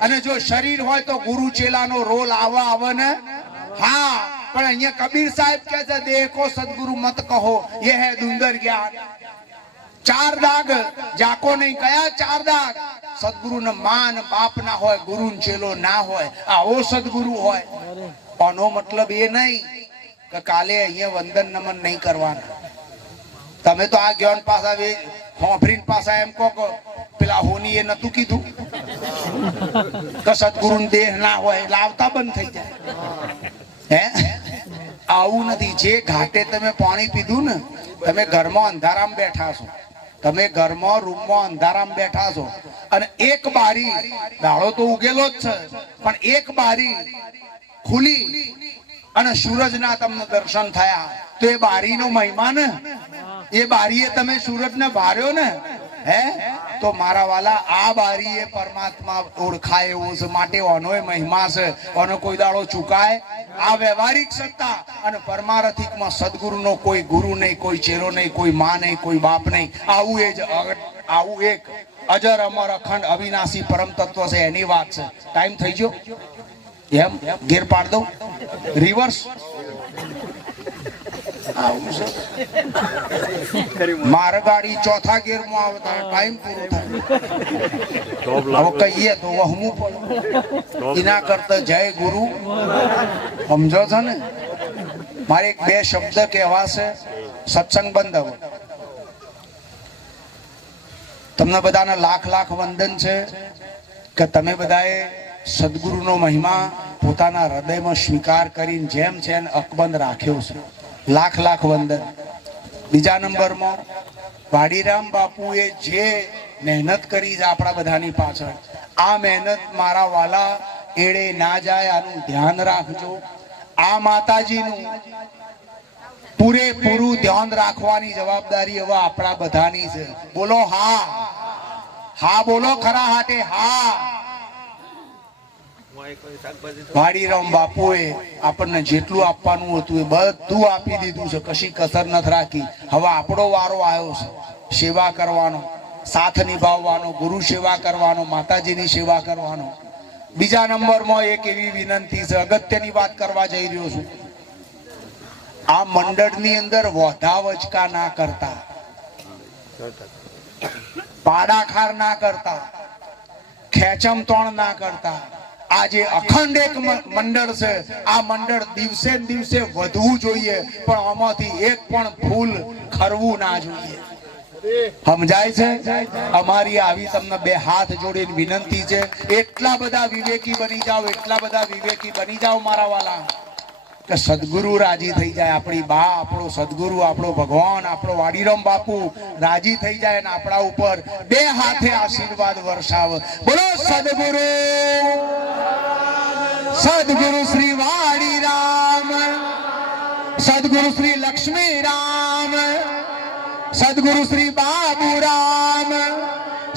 અને જો શરીર હોય તો ગુરુ ચેલાનો રોલ આવે ને. હા, પણ અહીંયા કબીર સાહેબ કહે છે દેહ કો સદગુરુ મત કહો, ये है दुंदर ज्ञान. 4 दाग जाको નહીં. કયા 4 દાગ? સદગુરુ ને માન બાપ ના હોય, ગુરુ ચેલો ના હોય, આવો સદગુરુ હોય. આનો મતલબ એ નહીં કે કાલે અહીંયા વંદન નમન નહીં કરવાના. તમે તો આ જ્ઞાન પાછા હોફરીન પાછા એમ કહો કે પેલા હોની એ નતું કીધું કે સદગુરુ દેહ ના હોય, લાવતા બંધ થઈ જાય. હે, આવું નથી. જે ઘાટે તમે પાણી પીધું ને, તમે ઘરમાં અંધારામાં બેઠા છો, તમે ઘરમાં રૂમમાં અંધારામાં બેઠા છો, અને એક બારી, દાડો તો ઉગેલો જ છે, પણ એક બારી ખુલી અને સૂરજના તમને દર્શન થયા, તો એ બારીનો મહિમા ને. એ બારીએ તમે સૂરજને ભાર્યો ને, હે, તો મારા વાલા આ બારીએ પરમાત્મા ઓળખાય એવો છે. માટે ઓનોય મહિમા છે, ઓનો કોઈ દાડો ચૂકાય. આ વ્યવહારિક સત્તા અને પરમાર્થિકમાં સદગુરુનો કોઈ ગુરુ નહીં, કોઈ ચેલો નહીં, કોઈ માં નહીં, કોઈ બાપ નહીં. આવું એ જ આવું એક અજર અમર અખંડ અવિનાશી પરમ તત્વ છે. એની વાત છે. ટાઈમ થઈ ગયો એમ ગેર પાડ દઉં, રિવર્સ. મારે ગાડી ચોથા ગેર માં આવતા ટાઈમ પૂરો થાય. હવે કહીએ તો વહમું પડે. એના કરતા જય ગુરુ. સમજો છો ને? મારે 2 શબ્દ કહેવા છે, સત્સંગ બંધ. હવે તમને બધાને લાખ લાખ વંદન છે કે તમે બધાએ સદગુરુનો મહિમા પોતાના હૃદયમાં સ્વીકાર કરીને જેમ છે એને અકબંધ રાખ્યો છે. લાખ લાખ વંદન. બીજા નંબરમાં વાડીરામ બાપુએ જે મહેનત કરી છે આપણા બધાની પાછળ, આ મહેનત મારા વાલા એડે ના જાય. આનું ધ્યાન રાખજો. આ માતાજીનું પૂરેપૂરું ધ્યાન રાખવાની જવાબદારી હવે આપણા બધાની છે. બોલો હા. હા બોલો ખરા હાટે હા. વાડીરામ બાપુએ આપણને જેટલું આપવાનું હતું એ બધું આપી દીધું છે. કશી કસર નથી રાખી. હવે આપણો વારો આવ્યો છે સેવા કરવાનો, સાથ નિભાવવાનો, ગુરુ સેવા કરવાનો, માતાજીની સેવા કરવાનો. બીજા નંબરમાં એક એવી વિનંતી છે, અગત્યની વાત કરવા જઈ રહ્યો છું. આ મંડળની અંદર વોધાવચકા ના કરતા, પાડાખાર ના કરતા, ખેંચમ તોણ ના કરતા. આ જે અખંડ એક મંડળ છે, આ મંડળ દિવસે ને દિવસે વધવું જોઈએ, પણ આમાંથી એક પણ ફૂલ ખરવું ના જોઈએ. સમજાય છે? અમારી આવી તમને 2 હાથ જોડીને વિનંતી છે. એટલા બધા વિવેકી બની જાઓ, એટલા બધા વિવેકી બની જાઓ મારા વાલા, કે સદગુરુ રાજી થઈ જાય. આપણી બા, આપણો સદગુરુ, આપણો ભગવાન, આપણો વાડીરામ બાપુ રાજી થઈ જાય અને આપણા ઉપર 2 હાથે આશીર્વાદ વરસાવ. બોલો સદગુરુ, સદગુરુ શ્રી વાડીરામ, સદગુરુ શ્રી લક્ષ્મીરામ, સદગુરુ શ્રી બાબુરામ,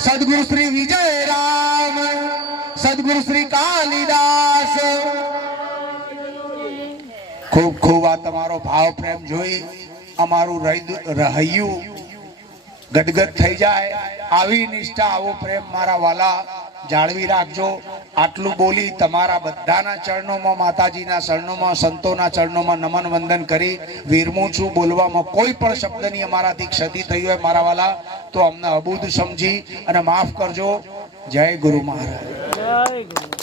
સદગુરુ શ્રી વિજયરામ, સદગુરુ શ્રી કાલિદાસ. ખૂબ ખૂબ આ તમારો ભાવ પ્રેમ જોઈ અમારું રહ્યું ગદગદ થઈ જાય. આવી નિષ્ઠા, આવો પ્રેમ મારા વાલા જાળવી રાખજો. આટલું બોલી તમારા બધાના ચરણોમાં, માતાજીના ચરણોમાં, સંતોના ચરણોમાં નમન વંદન કરી વિરમું છું. બોલવામાં કોઈ પણ શબ્દની અમારાથી ક્ષતિ થઈ હોય મારા વાલા તો અમને અબુધ સમજી અને માફ કરજો. જય ગુરુ મહારાજ.